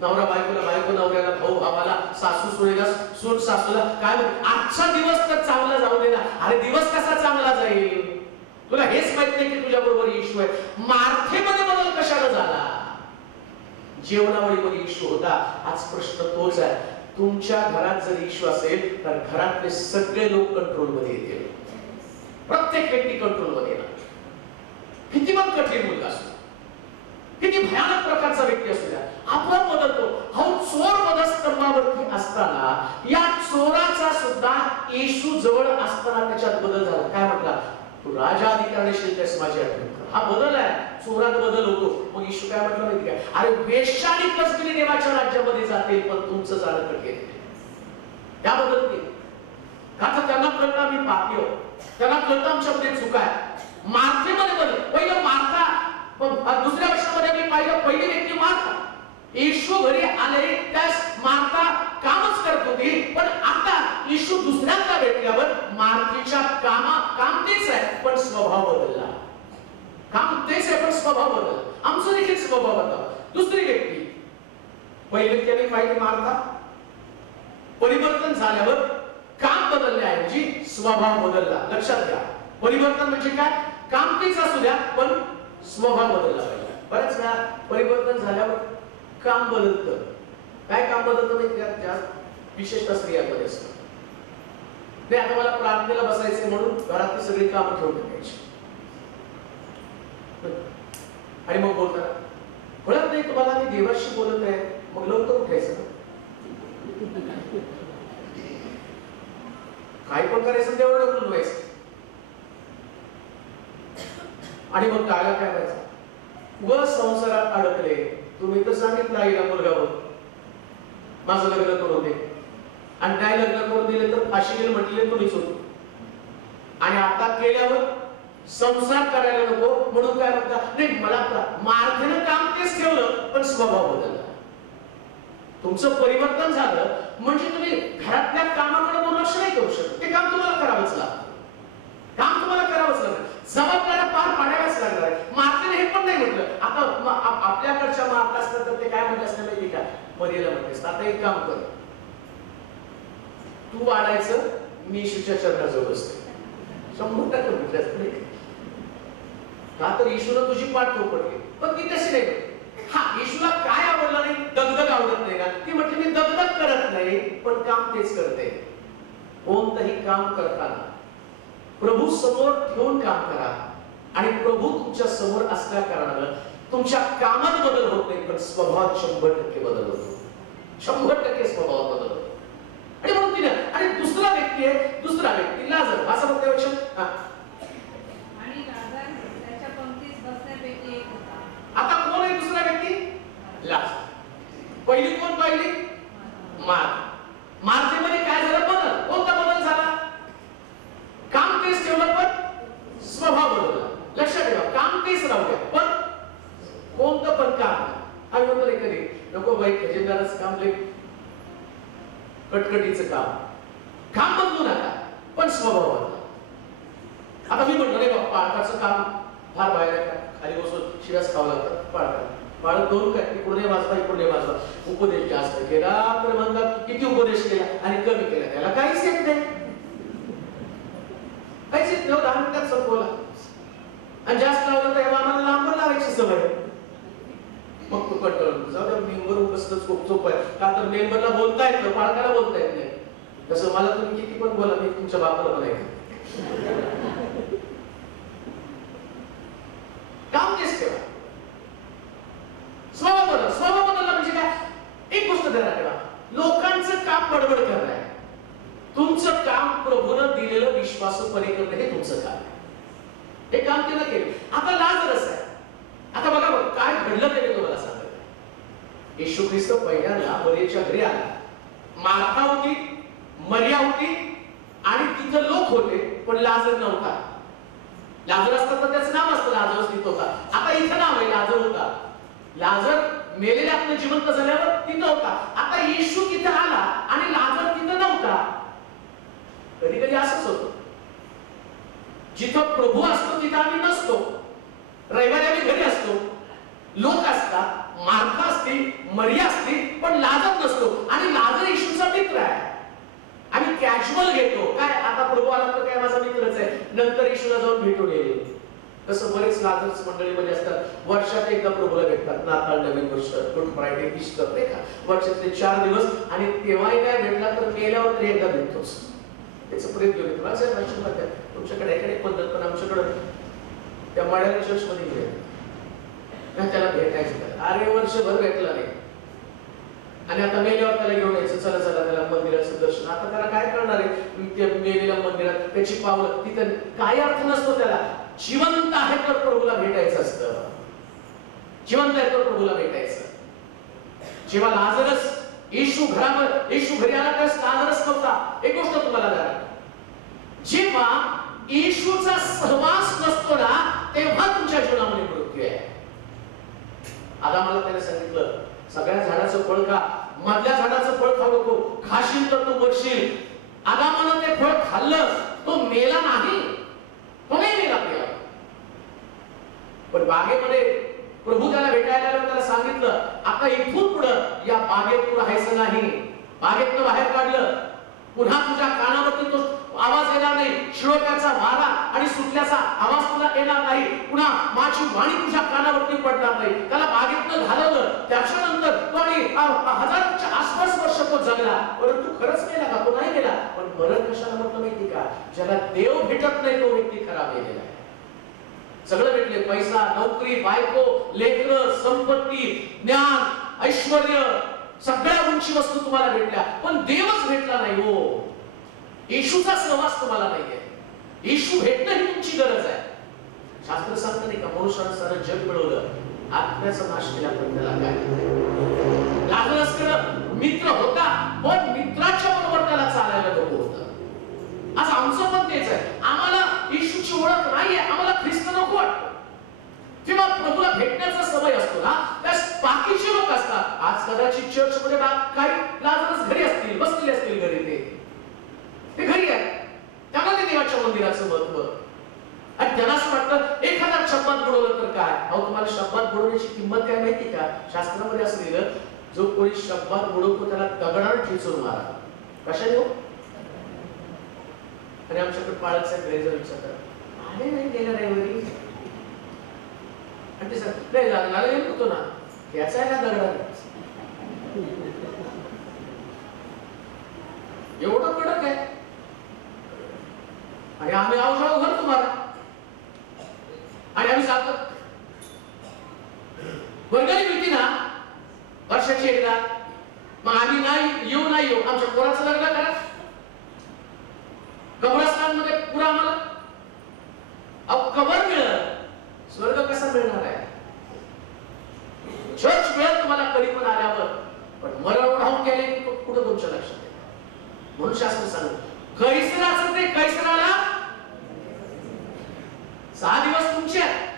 नवरा बायकोला, बायको नवऱ्याला, भाऊ भावाला, सासू सुनेला, सून सासूला काय म्हणते, आजचा दिवस तर चांगला जाऊ दे ना. अरे दिवस कसा चांगला जाईल, तुला हेच माहित नाही की तुझ्या बरोबर येशू आहे. मार्थेमध्ये बदल कशाला झाला, जेवणावळीमध्ये येशू होता. आज प्रश्न तोच आहे, तुमच्या घरात जर येशू असेल तर घरातले सगळे लोक कंट्रोल मध्ये येतील. प्रत्येक व्यक्ती कंट्रोल मध्ये येणार. किती पण कठीण मुलगा असतो, किती भयानक प्रकारचा व्यक्ती असू द्या, आपण बदलतो. हा चोर वधस्तंभावरती असताना या चोराचा सुद्धा येशू जवळ असताना त्याच्यात बदल झाला. काय म्हटला, तू राजाधिकारी शिलतेस माझी आठवण कर. हा बदल आहे, चोरात बदल होतो. मग येशू काय म्हटलं माहिती काय, अरे वेश्या आणि कसबी देवाच्या राज्यामध्ये जातील पण तुमचं जाणं कठीण आहे. त्या बदल केलं का, त्यांना कळतं आम्ही पापी आहोत, त्यांना कळतं आमच्यामध्ये चूक आहे. मार्थेमध्ये बदल. पहिलं मार्था, दुसऱ्या वर्षामध्ये मी पाहिलं पहिली व्यक्ती मार्था. येशू घरी आले त्यास मार्था कामच करत होती, पण आता येशू दुसऱ्यांदा भेटल्यावर मार्थेच्या काम तेच आहे पण स्वभाव बदलला. काम तेच आहे पण स्वभाव बदलला. आमचं देखील स्वभाव बदलला. दुसरी व्यक्ती, पहिली व्यक्ती आम्ही पाहिली मार्था, परिवर्तन झाल्यावर काम बदलण्याऐवजी स्वभाव बदलला. लक्षात घ्या, परिवर्तन म्हणजे काय, काम तेच असू द्या पण स्वभाव बदलला पाहिजे. बऱ्याच वेळा परिवर्तन झाल्यावर काम बदलतं. काय काम बदलतं माहिती का, विशेषतः स्त्रियांमध्ये असतं. नाही आता मला प्रार्थनेला बसायचे म्हणून घरातली सगळी कामं ठेवून टाकायची आणि मग बोलताना कळत नाही तुम्हाला मी देवाशी बोलत आहे, मग लवकर उठायचं. काय पण करायचं तेवढं ढकलून व्हायचं आणि मग टाळा काय करायचं. व संसारात अडकले, तुम्ही तर सांगितलं आईला मुलगा होत, माझं लग्न करून दे, आणि काय लग्न करून दिले तर फाशी गेलं म्हटले तुम्हीच होतो, आणि आता केल्यावर संसार करायला नको म्हणून काय म्हणता, नाही मला मार्थेनं काम तेच ठेवलं पण स्वभाव बदलला. तुमचं परिवर्तन झालं म्हणजे तुम्ही घरातल्या कामाकडे दुर्लक्ष नाही करू शकत. ते काम तुम्हाला करावंच लागतं, काम तुम्हाला करावंच लागतं, जबाबदाऱ्या पार पाडाव्याच लागणार आहे. मार्थेने हे पण नाही म्हटलं, आता आपल्याकडच्या मार्थ असतात तर ते काय म्हटलं असतं माहिती का, मरीला म्हणतेस आता एक काम कर, तू वाढायचं मी येशूच्या चरणाजवळ बसते. 100% म्हटलं असतं नाही का, तर येशूला तुझी पाठ ठोकरली, पण ती तशी नाही. हा येशूला काय आवडलं नाही, दगदग आवडत नाही ना, ती म्हटली मी दगदग करत नाही पण काम तेच करते. कोणतंही काम करताना प्रभू समोर ठेवून काम करा आणि प्रभू तुमच्या समोर असल्या कारणानं तुमच्या कामात बदल होत नाही पण स्वभावात 100% बदल होतो. 100% स्वभावात बदल होतो. आणि म्हणून तिने, आणि दुसरा व्यक्ती आहे, दुसरा व्यक्ती लाजर. असं म्हणते वचन, आणि लाजर त्याच्या पंक्तीत बसण्यापैकी एक होता. आता कोण आहे दुसरा व्यक्ती, लाजर. पहिली कोण पाहिली, मार्था. मार्थेमध्ये काय झालं, बदल. कोणता बदल झाला, काम तेच ठेवलं पण स्वभाव बदलला. लक्षात ठेवा, काम तेच राहू द्या पण कोणतं पण काम. आम्ही म्हणतो कधी नको बाई खजिनदाराचं काम लई कटकटीचं काम बदलू नका पण स्वभाव बदला. आता मी म्हटलं नाही बाबा पाळकाचं काम फार बाहेर आहे का, खाली बसून शिव्याच खावं लागतं. पाळक दोन काय, इकडून वाजवा इकडून वाजवा. उपदेश जास्त केला तर म्हणतात किती उपदेश केला आणि कमी केला त्याला काहीच येत नाही, काहीच येत नाही. 10 मिनिटात संपवला आणि जास्त लावलं तर आम्हाला लांब लावायची सवय. मग तू कंटाळून जाऊ द्या, मेंबर बसणं खूप सोपं आहे का, तर मेंबरला बोलता येतं, पालकाला बोलता येत नाही. जसं मला तुम्ही किती पण बोला, मी तुमच्या बापाला बोलायचं. काम तेच ठेवा, स्वभाव बदल. स्वभाव बदलला म्हणजे काय, एक गोष्ट ध्यानात ठेवा, लोकांचं काम बडबड करणं आहे, तुमचं काम प्रभूनं दिलेलं विश्वासपणे करणं हे तुमचं काम आहे. हे काम केलं केलं. आता लाजरस आहे. आता बघा काय घडलं ते तुम्हाला सांगतो. येशू ख्रिस्त पहिल्यांदा मरियेच्या घरी आला. मार्था होती, मरिया होती आणि तिथं लोक होते, पण लाजर नव्हता. लाजर असता तर त्याचं नाव असतं लाजर तिथं होता. आता इथं नाव आहे लाजर होता. लाजर मेलेल्यातनं जिवंत झाल्यावर तिथं होता. आता येशू तिथं आला आणि लाजर तिथं नव्हता. कधी कधी असंच होतं, जिथं प्रभू असतो तिथं आम्ही नसतो. रविवारी आम्ही घरी असतो, लोक असतात, मार्था असते, मरिया असते, पण लाजर नसतो. आणि लाजर येशूचा मित्र आहे. आम्ही कॅज्युअल घेतो, काय आता प्रभू आला तर काय माझा मित्रच आहे, नंतर येशूला जाऊन भेटून येईल. तसं बरेच लाजर्स मंडळीमध्ये असतात, वर्षात एकदा प्रभूला भेटतात. नाताळ, नवीन वर्ष, गुड फ्रायडे, ईस्टर, नाही का, वर्षातले 4 दिवस. आणि तेव्हाही काय भेटला तर मेल्यावर तरी एकदा भेटतोच. त्याचं प्रेम घेऊन येतो. तुमच्याकडे एकडे पद्धत, पण आमच्याकडे त्या मड्याला चर्च मध्ये गेले, त्याला भेटायचं. अरे वर्षभर भेटला नाही आणि आता मेल्यावर त्याला घेऊन यायचं. चला चला त्याला मंदिराचं दर्शन. आता त्याला काय करणार आहे त्या मेलेल्या मंदिरात, त्याची पावलं तिथं काय अर्थ नसतो त्याला. जिवंत आहे तर प्रभूला भेटायचं असतं, जिवंत आहे तर प्रभूला भेटायचं. जेव्हा लाजरस येशू घरी आला तर लाजरस नव्हता. एक गोष्ट तुम्हाला द्या, जेव्हा येशूचा सहवास नसतो ना, तेव्हा तुमच्या जीवनामध्ये मृत्यू आहे. आदामाला त्याने सांगितलं, सगळ्या झाडाचं फळ खा, मधल्या झाडाचं फळ खाऊ नको, खाशील तर तू मरशील. आदामानं ते फळ खाल्लं, तो मेला नाही, तो नाही मेला. पण बागेमध्ये प्रभू त्याला भेटायला त्याला सांगितलं, आता इथून पुढं या बागेत तू राहायचं नाही. बागेतनं बाहेर काढलं, पुन्हा तुझ्या कानावरती तो आवाज येणार नाही, शिळोप्याचा वारा आणि सुटल्याचा आवाज तुला येणार नाही, पुन्हा माझी वाणी तुझ्या कानावरती पडणार नाही. त्याला बागेतनं घालवलं. त्याच्यानंतर तो आणि हजाराच्या आसपास वर्ष तो जगला, परंतु खरंच मेला का? तो नाही गेला. पण मरण कशाला म्हटलं माहिती का? ज्याला देव भेटत नाही तो व्यक्ती खराब गेलेला आहे. सगळं भेटले, पैसा, नोकरी, बायको, लेकरं, संपत्ती, ज्ञान, ऐश्वर, सगळ्या उंची वस्तू तुम्हाला भेटल्या, पण देवच भेटला नाही. हो, येशूचा सहवास तुम्हाला नाहीये. येशू भेटणं ही तुमची गरज आहे. शास्त्र सांगतं नाही का, मनुष्यानं सारं जग मिळवलं, आत्म्याचा नाश केला, पण त्याला काय? लाजरसकडे मित्र होता, पण मित्राच्या बरोबर त्याला चालायला नको होतं. आज आमचं पण तेच आहे. आम्हाला येशूची ओळख नाहीये, आम्हाला ख्रिस्त नको वाटतो. किंवा प्रभूला भेटण्याचा सवय असतो ना, त्या बाकीचे लोक असतात. आज कदाचित चर्च मध्ये काही लाजरस घरी असतील, बसलेले असतील घरी, ते घरी आहे, त्यामुळे ते देवाच्या मंदिराचं महत्व. आणि त्यांना असं वाटतं एखादा शब्दात बुडवलं तर काय? अहो, तुम्हाला शब्दात बुडवण्याची किंमत काय माहिती का? शास्त्रामध्ये असं लिहिलं, जो कोणी शब्दात बुडवतो त्याला दगडाने ठेचून मारा. कशाने हो? आणि आमच्याकडे पाळत साहेब ग्रेजर विचारतात, अरे नाही गेल्या रविवारी, आणि ते सांगतात नाही लागला येत होतो ना, याचा आहे ना दगडाने. एवढं कडक आहे. आणि आम्ही आवशाव घर तुम्हाला, आणि आम्ही सांगतो वर्गणी मिळती ना वर्षाची एकदा, मग आम्ही नाही येऊ आमच्या पोराचं लग्न करा. कब्रस्तानमध्ये पुरा आम्हाला अहो कबर मिळत, स्वर्ग कसा मिळणार आहे? चर्च मिळत तुम्हाला कधी पण आल्यावर, पण मरण राहून गेले कुठं तुमच्या लक्षात येत. म्हणून शास्त्र सांगतं, कैसराचं ते कैसराला 6 दिवस तुमचे आहेत,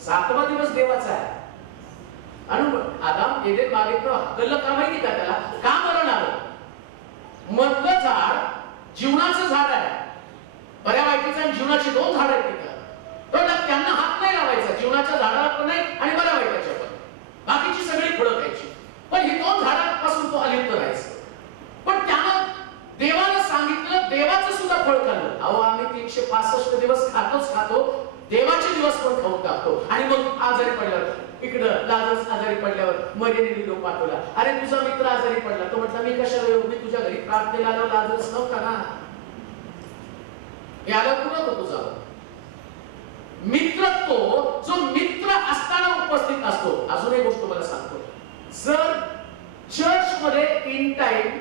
7वा दिवस देवाचा आहे. आणि आदाम एदेन बागेतनं हकललं का माहिती का? त्याला का मरण आलं? मधलं झाड जीवनाचं झाड आहे. बऱ्या वाईटीचं आणि जीवनाची 2 झाड आहेत तिथं. तर त्यांना हात नाही लावायचा, जीवनाच्या झाडाला पण नाही आणि बऱ्या वाईटाच्या पण. बाकीची सगळी फळं खायची, पण ही 2 झाडांपासून तो अलिप्त राहायचं. पण त्यानं देवानं सांगितलं, देवाचं सुद्धा फळ खाल्लं. अहो, आम्ही 365 दिवस खातो, देवाचे दिवस पण खाऊन टाकतो. आणि मग आजारी पडल्यावर, इकडं लाजरस आजारी पडल्यावर मरियेने व्हिडिओ पाठवला, अरे तुझा मित्र आजारी पडला. तो म्हटला मी कशाला येऊ, मी तुझ्या घरी प्रार्थनेला आलो, लाजरस नव्हता ना, हे आलं तू नको तुझा मित्र. तो जो मित्र असताना उपस्थित असतो. अजून एक गोष्ट मला सांगतो, जर चर्च मध्ये इन टाइम,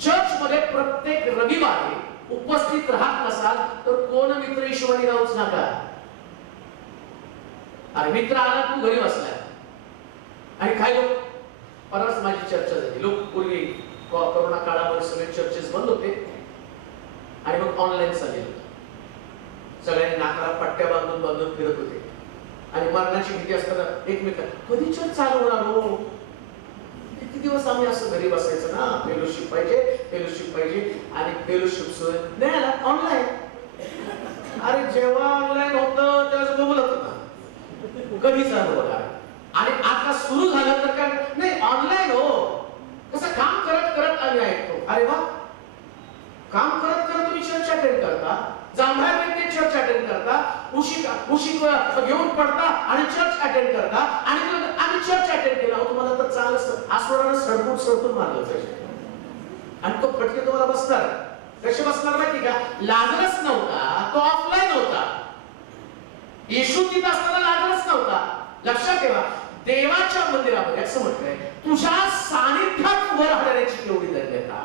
चर्च मध्ये प्रत्येक रविवारी उपस्थित राहत नसाल तर कोण मित्र ईश्वरी राहूच नका. अरे मित्र आला, तू घरी बसलाय आणि काय लोक परवाच माझी चर्चा झाली. लोक पूर्वी कोरोना काळामध्ये सगळे चर्चेस बंद होते आणि मग ऑनलाईन चालले होते. सगळ्यांनी नाकाला पट्ट्या बांधून बांधून फिरत होते आणि मरणाची भीती असताना एकमेकांना कधी चर्च चालू होणार हो. किती दिवस आम्ही असं घरी बसायचं ना, फेलोशिप पाहिजे आणि फेलोशिप नाही आला ऑनलाईन. अरे जेव्हा ऑनलाईन होतं तेव्हा बोलत होता कधी चालू होणार आणि आता सुरू झालं तर काय नाही ऑनलाईन हो. कसं काम करत करत आम्ही ऐकतो. अरे वा, काम करत करत तुम्ही चर्चा अटेंड करता, जांभळ्या व्यक्ती चर्च अटेंड करता, उशी घेऊन पडता आणि चर्च अटेंड करता आणि चर्च अटेंड केला. तुम्हाला तर चांगलं आसवरानं सडपून मारलं पाहिजे आणि तो फटके तुम्हाला बसणार. कसे बसणार माहिती का? लाजरस नव्हता, तो ऑफलाईन होता. येशू तिथं असताना लाजरस नव्हता. लक्षात ठेवा, देवाच्या मंदिरामध्ये असं म्हटलंय तुझ्या सानिध्यात उभं राहण्याची केवढी धन्यता.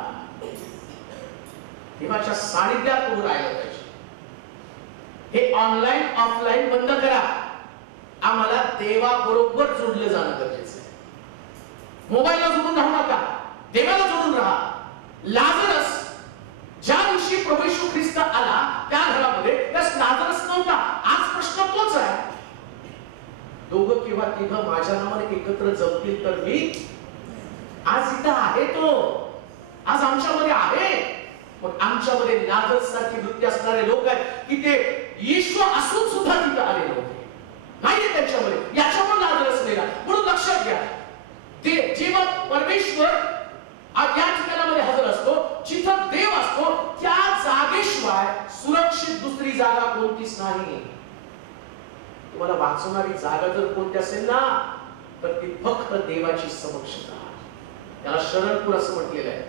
देवाच्या सानिध्यात उभं राहायला पाहिजे. हे ऑनलाईन ऑफलाईन बंद करा. आम्हाला देवाबरोबर जोडलं जाणं गरजेचं आहे. मोबाईलला जोडून राहू नका, देवाला जोडून राहा. लाजरस ज्या दिवशी प्रभू येशू ख्रिस्त आला त्या घरामध्ये लाजरस नव्हता. आज प्रश्न तोच आहे. दोघं किंवा तिघं माझ्या नावाने एकत्र जमतील तर मी आज इथं आहे. तो आज आमच्यामध्ये आहे. पण आमच्यामध्ये लाजरस सारखी वृत्ती असणारे लोक आहेत की ते येशू असून सुद्धा तिथं आले नव्हते. माहिती त्यांच्यामध्ये याच्यामुळे लाजरस मेला. म्हणून लक्षात घ्या, ते जेव्हा परमेश्वर या ठिकाणामध्ये हजर असतो, जिथं देव असतो, त्या जागेशिवाय सुरक्षित दुसरी जागा कोणतीच नाही. तुम्हाला वाचवणारी जागा जर कोणती असेल ना तर ती फक्त देवाची समक्षता. त्याला शरणपूर असं म्हटलेलं आहे.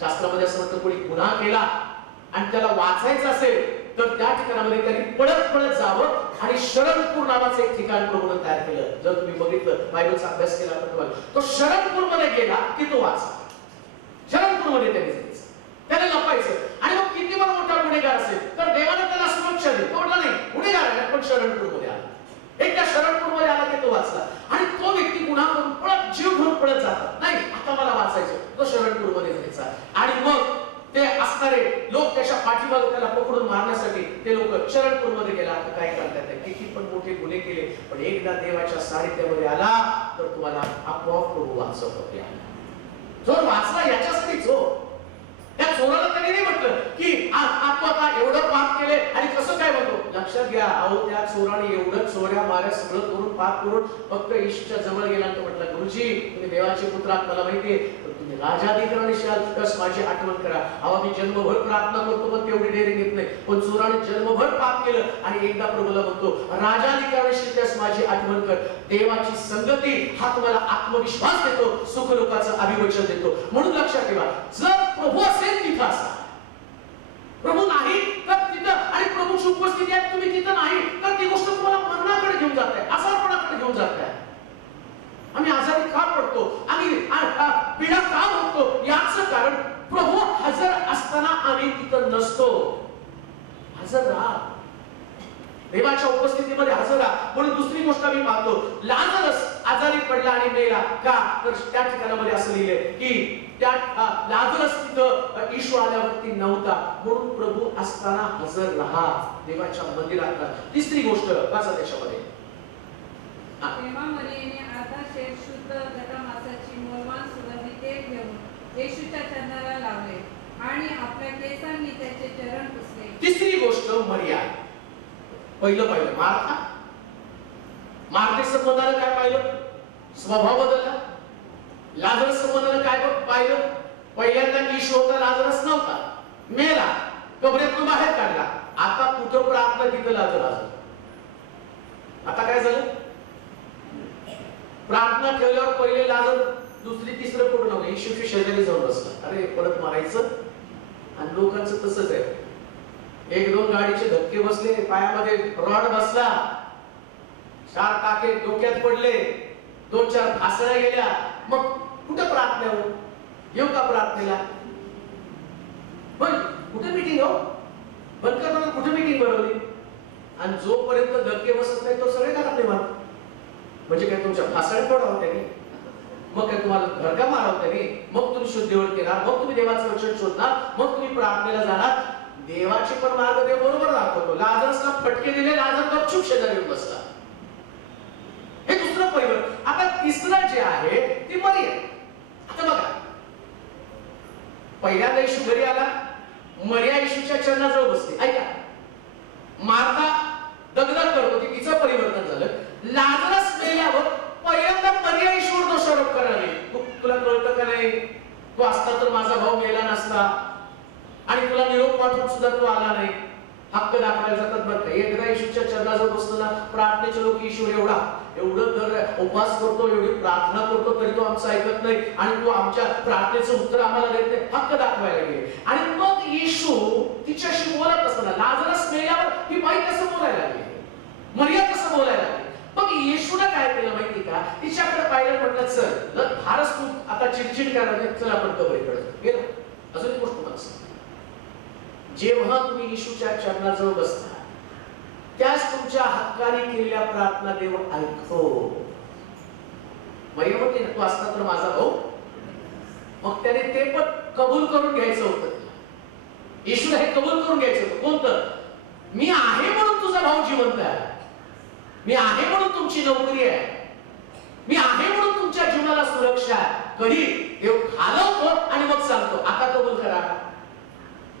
शास्त्रामध्ये असं म्हणतं कोणी गुन्हा केला आणि त्याला वाचायचं असेल तर त्या ठिकाणामध्ये त्यांनी पळत पळत जावं आणि शरणपूर नावाचं एक ठिकाण प्रभूने तयार केलं. जर तुम्ही बघितलं, बायबलचा अभ्यास केला तर तुम्हाला तो शरणपूर मध्ये गेला की तो वाचा. शरणपूर मध्ये त्यांनी जायचं, त्याला लपायचं. आणि मग किती पण मोठा गुन्हेगार असेल तर देवाने त्याला सुरक्षा दिली. तो म्हटला नाही गुन्हेगार आहे पण शरणपूर मध्ये आला. एकदा शरणपूर मध्ये आला की तो वाचला. आणि तो व्यक्ती गुन्हा करून पळत जीव घेऊन पळत जातात. नाही आता मला वाचायचं, तो शरणपूर मध्ये जायचा. आणि मग ते असणारे लोक त्याच्या पाठीमागे त्याला पकडून मारण्यासाठी ते लोक शरणपूर मध्ये गेला. तर काय करतात, किती पण मोठे गुन्हे केले पण एकदा देवाच्या सानिध्यामध्ये आला तर तुम्हाला आपोआप प्रभू वाचवतो. जो वाचला याच्यासाठीच हो. त्या चोराला त्यांनी नाही म्हटलं की आपण आता एवढं पाप केले आणि कसं काय म्हणतो. लक्षात घ्या, अहो त्या चोराने एवढं चोऱ्या माऱ्या सगळं करून पाप करून फक्त येशूच्या जवळ गेला तर म्हटलं गुरुजी तुम्ही देवाचे पुत्र आहात मला माहितीये, तुम्ही राजाधिकाराने बस माझी आठवण करा. अहो मी जन्मभर प्रार्थना करतो पण तेवढी डेअरिंग येत नाही. पण चोराने जन्मभर पाप केलं आणि एकदा प्रभूला म्हणतो राजाधिकाराने माझी आठवण कर. देवाची संगती हा तुम्हाला आत्मविश्वास देतो, सुखदुःखाचं अभिवचन देतो. म्हणून लक्षात ठेवा, जर प्रभू असेल तिथं असा, प्रभू नाही तर तिथं, आणि प्रभूची उपस्थिती आहे तुम्ही तिथं नाही तर ती गोष्ट तुम्हाला मरणाकडे घेऊन जात आहे, आजारपणाकडे घेऊन जात आहे. आम्ही आजारी का पडतो, आम्ही पीडा का भोगतो, याचं कारण प्रभू हजर असताना आम्ही तिथं नसतो. हजर राहा, देवाच्या उपस्थितीमध्ये हजर राहा. म्हणून दुसरी गोष्ट मी पाहतो, लाजरस आजारी पडला आणि मेला का तर त्या ठिकाणामध्ये असं लिहिलंय की त्या लाजरस तिथं येशू आल्यावरती नव्हता. म्हणून प्रभू असताना हजर राहा देवाच्या मंदिरात. तिसरी गोष्ट वाचा त्याच्यामध्ये, तेव्हा मरियेने अर्धा शेर शुद्ध घटमासाची मौल्यवान सुगंधी तेल घेऊन येशूच्या चरणाला लावले आणि आपल्या केसांनी त्याचे चरण पुसले. तिसरी गोष्ट मरिया. पहिलं मार्था. मार्थे संबंधाला काय पाहिलं, स्वभाव बदलला. लाजरस संबंधाला काय पाहिलं, पहिल्यांदा येशू होता, लाजरस नव्हता, मेला, कबरेतून बाहेर काढला. आता कुठं प्रार्थना तिथं लाजरस. आता काय झालं, प्रार्थना ठेवल्यावर पहिले लाजर, दुसरी तिसरं कुठं नव्हतं, येशूच्या शेजारी जाऊन बसला. अरे परत मारायचं. आणि लोकांचं तसंच आहे, एक दोन गाडीचे धक्के बसले, पायामध्ये रॉड बसला, 4 टाके डोक्यात पडले, 2-4 फासळ्या गेल्या, मग कुठं प्रार्थना हो, येऊ का प्रार्थनेला, पण कुठे मीटिंग हो, बंद करताना कुठे मीटिंग बनवली. आणि जोपर्यंत धक्के बसत नाही तो सगळे घरात नाही मारत. म्हणजे काय तुमच्या फासळ्या पडावं त्यांनी, मग काय तुम्हाला घर का मारावं त्याने? मग तुम्ही शुद्धीवर केला, मग तुम्ही देवाचं वचन शोधणार, मग तुम्ही प्रार्थनेला जाणार. देवाचे पण मार्ग देव बरोबर दाखवतो. लाजरसला फटके दिले, लाजर गपचूप शेजारी येऊन बसला. हे दुसरं परिवर्तन. आता तिसरं जे आहे ती मरिया. आता बघा, पहिल्यांदा येशू घरी आला, मरिया येशूच्या चरणाजवळ बसली. ऐका, मार्था दगदग करत होती, तिचं परिवर्तन झालं. लाजरस मेल्यावर पहिल्यांदा मरिया येशूवर दोषारोप करायला, तुला कळतं का नाही, तू असता तर माझा भाऊ मेला नसता, आणि तुला निरोप पाठवून सुद्धा तू आला नाही. हक्क दाखवायला जातात बरं का. एकदा येशूच्या चरणाजवळ बसलो ना, प्रार्थनेचे लोक ईश्वर एवढं दर उपवास करतो, एवढी प्रार्थना करतो, तरी तो आमचं ऐकत नाही, आणि तू आमच्या प्रार्थनेचं उत्तर आम्हाला देत नाही. हक्क दाखवायला गेले. आणि मग येशू तिच्याशी बोलत असताना लाजरस मेल्यावर ही बाई कसं बोलायला लागली, मरिया कसं बोलायला लागली. मग येशूने काय केलं माहिती का, तिच्याकडे पाहिलं, म्हटलं चल फारच तू आता चिडचिड करायला, चल आपण कबरीकडे गेलो. अजून एक गोष्ट मला सांग, जेव्हा तुम्ही येशूच्या चरणाजवळ बसता, त्याच तुमच्या हक्काने केलेल्या प्रार्थना देव ऐकतो. मरिया म्हणते ना, तू असता तर माझा भाऊ, मग त्याने ते पण कबूल करून घ्यायचं होतं. येशूला हे कबूल करून घ्यायचं होतं. कोणतं? मी आहे म्हणून तुझा भाऊ जिवंत आहे, मी आहे म्हणून तुमची नोकरी आहे, मी आहे म्हणून तुमच्या जीवनाला सुरक्षा आहे. कधी देव घालवतो आणि मग सांगतो आता कबूल करा,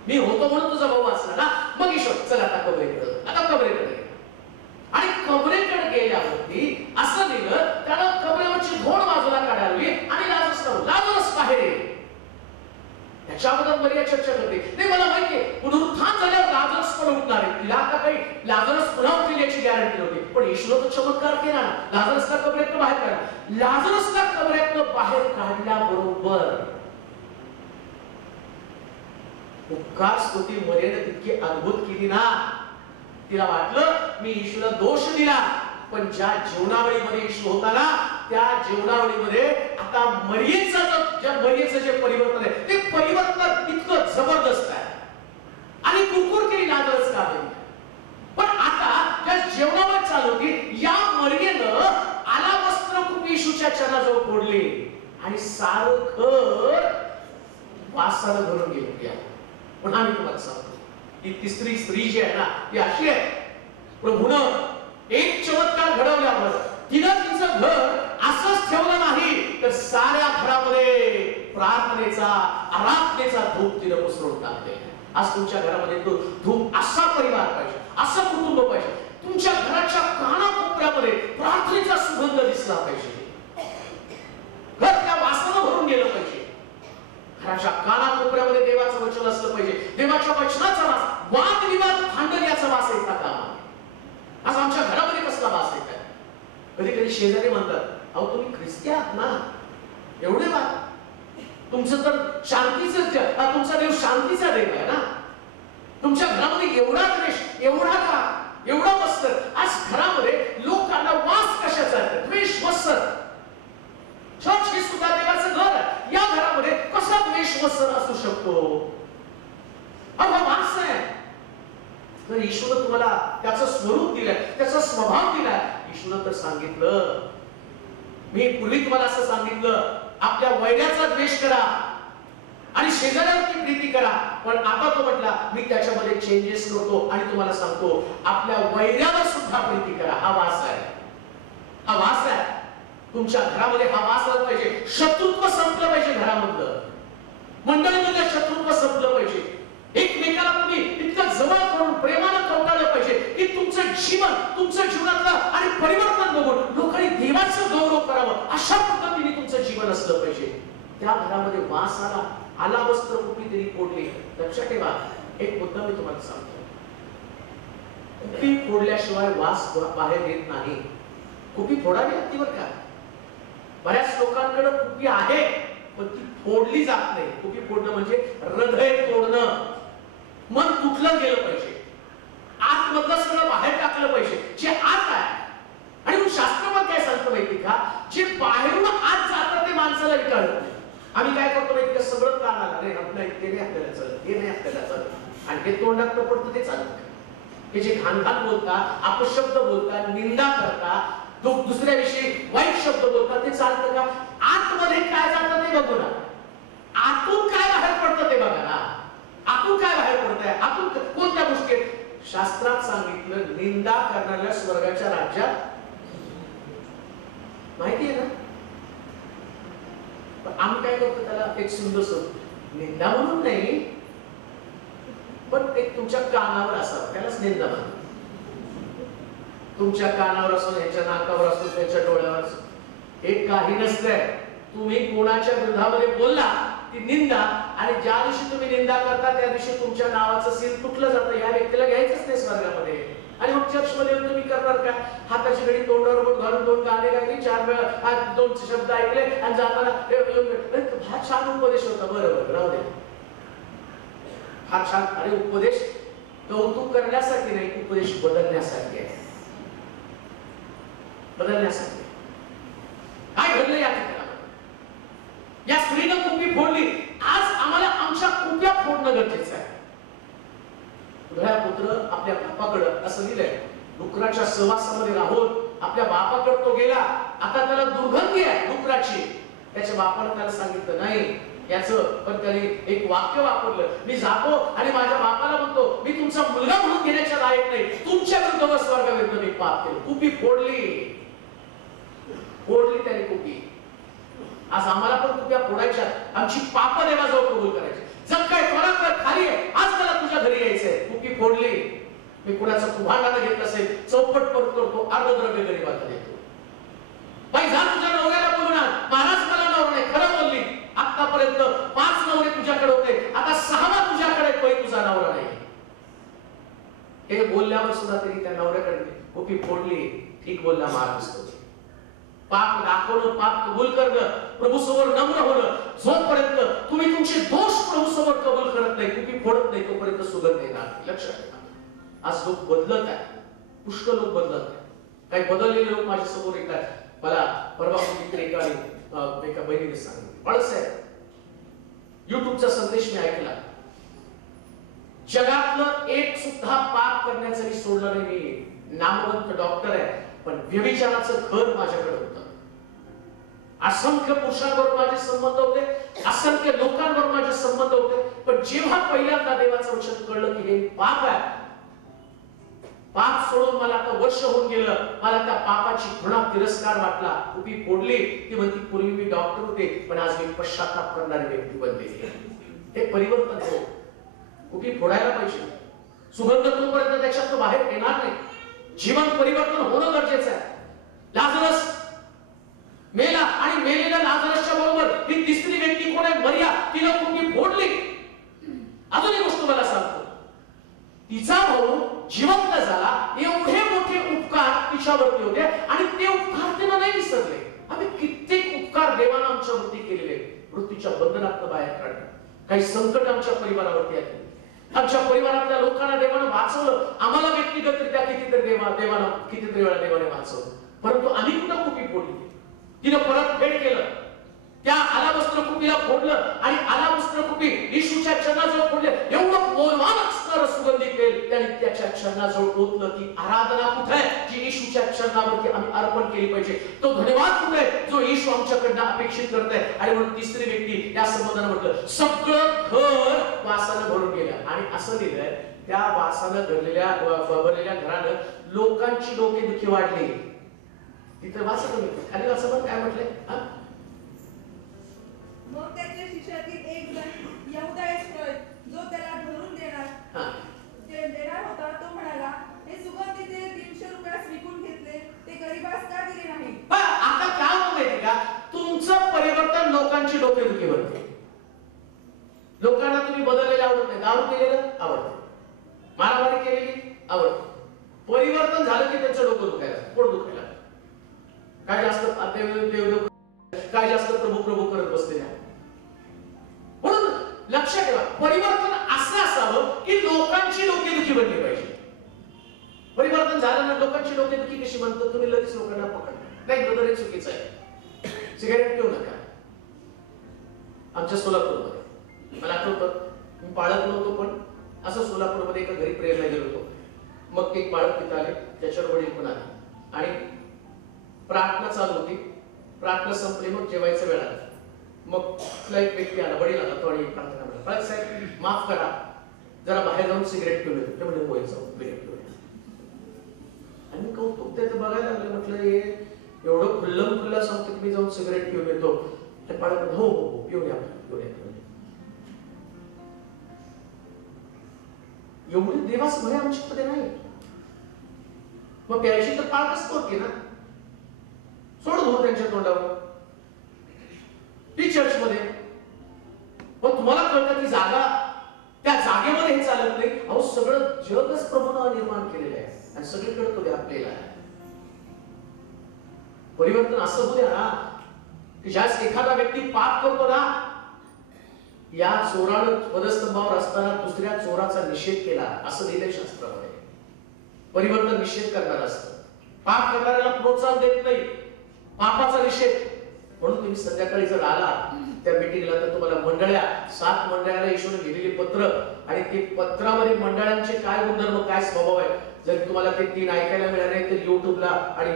मी होतो म्हणून तुझा भाऊ असला ना. मग ईश्वर चल आता कबरेकडे, आता कबरेकडे. आणि कबरेकडे गेल्यावरती असं दिलं, त्याला कबरेवरची घोड बाजूला काढावी आणि लाजरस बाहेर ये. त्याच्याबद्दल मरिया चर्चा करते. नाही, मला माहितीये पुनरुत्थान झाल्यावर लाजरस पण उठणार आहे. तिला आता काही लाजरस पुन्हा उठेल याची गॅरंटी नव्हती, पण येशूने तो चमत्कार केला ना, लाजरसला कबरेतनं बाहेर काढला. लाजरसला कबरेतनं बाहेर काढल्याबरोबर उपकार स्तुती मर्यादा इतकी अद्भुत केली ना, तिला वाटलं मी येशूला दोष दिला, पण ज्या जीवनावळीमध्ये येशू होता ना, त्या जीवनावळीमध्ये आता मरियेचं जे परिवर्तन आहे, ते परिवर्तन इतकं जबरदस्त आहे. आणि कुरकुर केली लाजरस का नाही, पण आता त्या जेवणावर चालू होती, या मरियेनं आलाबस्त्र खूप येशूच्या चरणाजवळ फोडले आणि सारं घर वासानं भरून गेलं. पण आम्ही तुम्हाला सांगतो, ही तिसरी स्त्री जी आहे ना, ती अशी आहे, प्रभूनं एक चमत्कार घडवल्यावर तिनं तिचं घर असंच ठेवलं नाही, तर साऱ्या घरामध्ये प्रार्थनेचा आराधनेचा धूप तिनं पसरवून टाकले. आज तुमच्या घरामध्ये तो धूप असा परिवार पाहिजे, असं कुटुंब पाहिजे. तुमच्या घराच्या कानाकोपऱ्यामध्ये प्रार्थनेचा सुगंध दिसला पाहिजे, घर त्या वासानं भरून गेलं पाहिजे. घराच्या कानाकोपऱ्यामध्ये देवाचं वचन असलं पाहिजे, देवाच्या वचनाचा वास, वादविवाद भांडण्याचा वास येता कामा. आज आमच्या घरामध्ये कसला वास येत आहे? कधी कधी शेजारी म्हणतात, अहो तुम्ही ख्रिस्ती आहात ना, एवढे वाद, तुमचं तर शांतीचं, तुमचा देव शांतीचा देव आहे ना, तुमच्या घरामध्ये एवढा द्वेष, एवढा राग, एवढा मत्सर. आज घरामध्ये लोकांना वास कशाचा आहे? द्वेष, मत्सर. चर्च हे सुद्धा देवाचं घर आहे, या घरामध्ये कसा द्वेष, मत्सर असू शकतो? हा वास आहे. तर येशूने तुम्हाला त्याचं स्वरूप दिलंय, त्याचा स्वभाव दिलाय. येशूने तर सांगितलं, मी पूर्वी तुम्हाला असं सांगितलं, आपल्या वैराचा द्वेष करा आणि शेजाऱ्यावरती प्रीती करा, पण आता तो म्हटला मी त्याच्यामध्ये चेंजेस करतो आणि तुम्हाला सांगतो, आपल्या वैराला सुद्धा प्रीती करा. हा वास आहे, हा वास आहे. तुमच्या घरामध्ये हा वास आला पाहिजे. शत्रुत्व संपलं पाहिजे घरामधलं, मंडळीमध्ये शत्रुत्व संपलं पाहिजे. एकमेकाला तुम्ही इतकं जवळ करून प्रेमानं कवटाळलं पाहिजे की तुमचं जीवन, तुमच्या जीवनातलं आणि परिवर्तन बघून लोकांनी देवाचं गौरव करावं, अशा पद्धतीने तुमचं जीवन असलं पाहिजे. त्या घरामध्ये वास आला वस्त्र कुठेतरी फोडले. लक्षात ठेवा, एक मुद्दा मी तुम्हाला सांगतो, कुपी फोडल्याशिवाय वास बाहेर येत नाही. कुपी फोडावी लागते बरं का. बऱ्याच लोकांकडे कुपी आहे पण ती फोडली जात नाही. कुपी फोडणं म्हणजे हृदय तोडणं, मन तुटलं गेलं पाहिजे, आतमधलं सगळं बाहेर टाकलं पाहिजे, जे आत आहे. आणि मग शास्त्र पण काय सांगतं माहिती का, जे बाहेरून आत जातं ते माणसाला विटाळत नाही. आम्ही काय करतो माहिती का, सगळं कानाला, अरे आपल्या ते नाही आपल्याला चालत, ते नाही आपल्याला चालत, आणि हे तोंडात पडतं ते चालत. हे जे घाणघाण बोलता, अपशब्द बोलता, निंदा करता, दुसऱ्याविषयी वाईट शब्द बोलतात, ते चालतं का? आतमध्ये काय जातं ते बघू ना, आतून काय बाहेर पडतं ते बघा ना. आतून काय बाहेर पडतंय, आतून कोणत्या गोष्टी. शास्त्रात सांगितलं निंदा करणाऱ्या स्वर्गाच्या राज्यात माहिती आहे ना. पण आम्ही काय करतो त्याला एक सुंदर निंदा म्हणून नाही, पण एक तुमच्या कानावर असावं त्यालाच निंदा म्हणतात. तुमच्या कानावर असो, याच्या नाकावर असो, त्याच्या डोळ्यावर असो, हे काही नसतंय. तुम्ही कोणाच्या विरोधामध्ये बोलला ती निंदा, आणि ज्या दिवशी तुम्ही निंदा करता त्या दिवशी तुमच्या नावाचं सील तुटलं जातं. या व्यक्तीला घ्यायचंच नाही स्वर्गामध्ये. आणि मग चर्चमध्ये तुम्ही करणार काय, हाताची घडी तोंडावर बोट घालून 2 गाणे गायले, 4 वेळा 2 शब्द ऐकले आणि जाताना हा छान उपदेश होता. बरोबर, राहू दे. हा छान. अरे उपदेश कौतुक करण्यासाठी नाही, उपदेश बदलण्यासाठी आहे. बदलण्यासाठी. काय घडलं या ठिकाणी? या स्त्रीनं कुपी फोडली. आज आम्हाला आमच्या कुप्या फोडणं गरजेचं आहे. उधळ्या पुत्र आपल्या बापाकडे असं लिहिलंय, डुकराच्या सहवासामध्ये राहून आपल्या बापाकडे तो गेला. आता त्याला दुर्गंधी आहे डुकराची. त्याच्या बापाने त्याला सांगितलं नाही याचं, पण त्याने एक वाक्य वापरलं, मी जातो आणि माझ्या बापाला म्हणतो मी तुमचा मुलगा म्हणून घेण्याच्या लायक नाही, तुमच्या विरुद्ध व स्वर्गाविरुद्ध मी पाप केलं. कुपी फोडली त्याने कुपी. आज आम्हाला पण कुप्या फोडायच्या, आमची पाप देवाजवळ कबूल करायची. जग काय त्वरा खाली आहे, आज मला तुझ्या घरी यायचंय. कुपी फोडली. मी कुणाचं कुभांडानं घेतलं असेल, चौपट परत करतो, अर्धद्रव्य गरीबाला देतो. बाई जा तुझ्या नवऱ्याला बोलून आण. महाराज मला नवरा नाही, खरं बोलली. आतापर्यंत 5 नवरे तुझ्याकडे होते, आता 6वा तुझ्याकडे, कोणी तुझा नवरा नाही. हे बोलल्यावर सुद्धा तरी त्या नवऱ्याकडे कुपी फोडली. ठीक बोलला महाराज. पाप दाखवणं, पाप कबूल करणं, प्रभू समोर नम्र होणं. जोपर्यंत तुम्ही तुमचे दोष प्रभू समोर कबूल करत नाही, कुपी फोडत नाही, तोपर्यंत सुगंध येणार. लक्षात ठेवा. आज लोक बदलत आहे, पुष्कळ लोक बदलत आहे. काही बदललेले लोक माझ्या समोर येतात. मला परवा एका बहिणीने सांगितलं, बाळासाहेब युट्यूबचा संदेश मी ऐकला, जगातलं एक सुद्धा पाप करण्याचं मी सोडलं नाही. मी नामवंत डॉक्टर आहे, पण व्यभिचाराचं घर माझ्याकडे होतं. असंख्य पुरुषांबरोबर माझे संबंध होते, असंख्य लोकांबरोबर माझे संबंध होते. पण जेव्हा पहिल्यांदा देवाचं वचन कळलं की हे पाप आहे, पाप सोडून मला आता वर्ष होऊन गेलं, मला त्या पापाची घृणा, तिरस्कार वाटला. कुपी फोडली. ती म्हणती पूर्वी मी डॉक्टर होते, पण आज मी पश्चाताप करणारी व्यक्ती बनलेली. हे परिवर्तन हो. कुपी फोडायला पाहिजे. सुगंध तोपर्यंत त्याच्यातून बाहेर येणार नाही. जीवन परिवर्तन होणं गरजेचं आहे. लाजरस मेला आणि मेलेल्या लाजरसच्या बरोबर ही तिसरी व्यक्ती कोण आहे, मरिया. तिनं कुपी फोडली. अजून एक गोष्ट मला सांगतो, तिचा भाऊ जिवंत झाला. एवढे मोठे उपकार तिच्यावरती होते आणि ते उपकार तिनं नाही विसरले. आम्ही कित्येक उपकार देवानं आमच्यावरती केलेले. मृत्यूच्या बंधनातून बाहेर काढणं, काही संकट आमच्या परिवारावरती आले, आमच्या परिवारातल्या लोकांना देवानं वाचवलं. आम्हाला व्यक्तिगतरित्या कितीतरी वेळा देवाने वाचवलं. परंतु आम्ही कुठं कुपी फोडली, तिनं परत फेड केलं. त्या आलावस्त्र कुपीला फोडलं आणि आलावस्त्र कुपी येशूच्या चरणाजवळ फोडले. एवढं मौल्यवान असणारं सुगंधी तेल त्याने त्याच्या चरणाजवळ ओतलं. ती आराधना कुठे आहे जी येशूच्या चरणावरती आम्ही अर्पण केली पाहिजे? तो धन्यवाद कुठे आहे जो येशू आमच्याकडनं अपेक्षित करत आहे? आणि म्हणून तिसरी व्यक्ती या संबंधाने म्हटलं, सगळं घर वासानं भरून गेलं. आणि असं लिहिलंय, त्या वासानं भरलेल्या घरानं लोकांची डोकेदुखी वाढली. तिथं वाचा तुम्ही, खाली वाचा पण काय म्हटलंय. मग त्याच्या शिष्यातील एक जण यहुदा इस्करियोत, जो त्याला धरून देणार होता, तो म्हणाला, हे सुगंधी तेल 300 रुपयास विकून घेतले, ते गरीबास का दिले नाही? आता काय माहिती का, तुमचं परिवर्तन लोकांची डोकेदुखी भरते. लोकांना तुम्ही बदललेले आवडत नाही. दारू केलेलं आवडतं, मारामारी केलेली आवडते. परिवर्तन झालं की त्यांचं डोकं दुखायला, पोट दुखायला. काय जास्त देव काय जास्त प्रभू प्रभू करत बसते ना. म्हणून लक्षात ठेवा, परिवर्तन असं असावं की लोकांची डोकेदुखी बनली पाहिजे. परिवर्तन झालं ना, लोकांची डोकेदुखी कशी म्हणतात तुम्ही लगेच लोकांना पकडता. नाही ब्रदर, हे चुकीचं आहे. सिगारेट पिऊ नका. आमच्या सोलापूरमध्ये मला आठवतं, मी पाळत नव्हतो, पण असं सोलापूरमध्ये एका घरी प्रेरणा गेलो होतो. मग एक बाळक तिथं आले, त्याच्यावर वडील पण आले आणि प्रार्थना चालू होती. प्रार्थना संपली, मग जेवायचं वेळ आला. मग तुला एक व्यक्ती आला, वडील आला, तो आणि प्रार्थना म्हणला, "बाळा साहेब माफ करा, जरा बाहेर जाऊन सिगरेट पिऊन येतो." ते म्हणजे होय जाऊन सिगरेट पिऊन येतो. आणि कौतुक त्याचं बघायला लागलं. म्हटलं हे एवढं खुल्लम खुल्ला सांगतो की मी जाऊन सिगरेट पिऊन येतो. ते पाळत हो हो हो पिऊन या पिऊन या. एवढी देवास भय आमच्याकडे नाही. मग प्यायची तर पाळ कसं करते ना, सोडून हो त्यांच्या तोंडावर ती चर्च मध्ये. पण तुम्हाला कळतं की जागा, त्या जागेमध्ये हे चालत नाही. अहो सगळं जगच प्रभूने निर्माण केलेलं आहे आणि सगळीकडे तो व्यापलेला आहे. परिवर्तन असं होऊ द्या ना की ज्यास एखादा व्यक्ती पाप करतो ना, या चोरानं पदस्तंभावर असताना दुसऱ्या चोराचा निषेध केला असं लिहिलंय शास्त्रामध्ये. परिवर्तन निषेध करणार असतं, पाप करणाऱ्याला प्रोत्साहन देत नाही, पापाचा निषेध. म्हणून तुम्ही संध्याकाळी जर आला त्या मीटिंगला तर तुम्हाला मंडळ्या, 7 मंडळाला येशूने लिहिलेली पत्र आणि ते पत्रामध्ये मंडळांचे काय गुणधर्म, काय स्वभाव आहे, जर तुम्हाला ते 3 ऐकायला मिळाले तर युट्यूबला आणि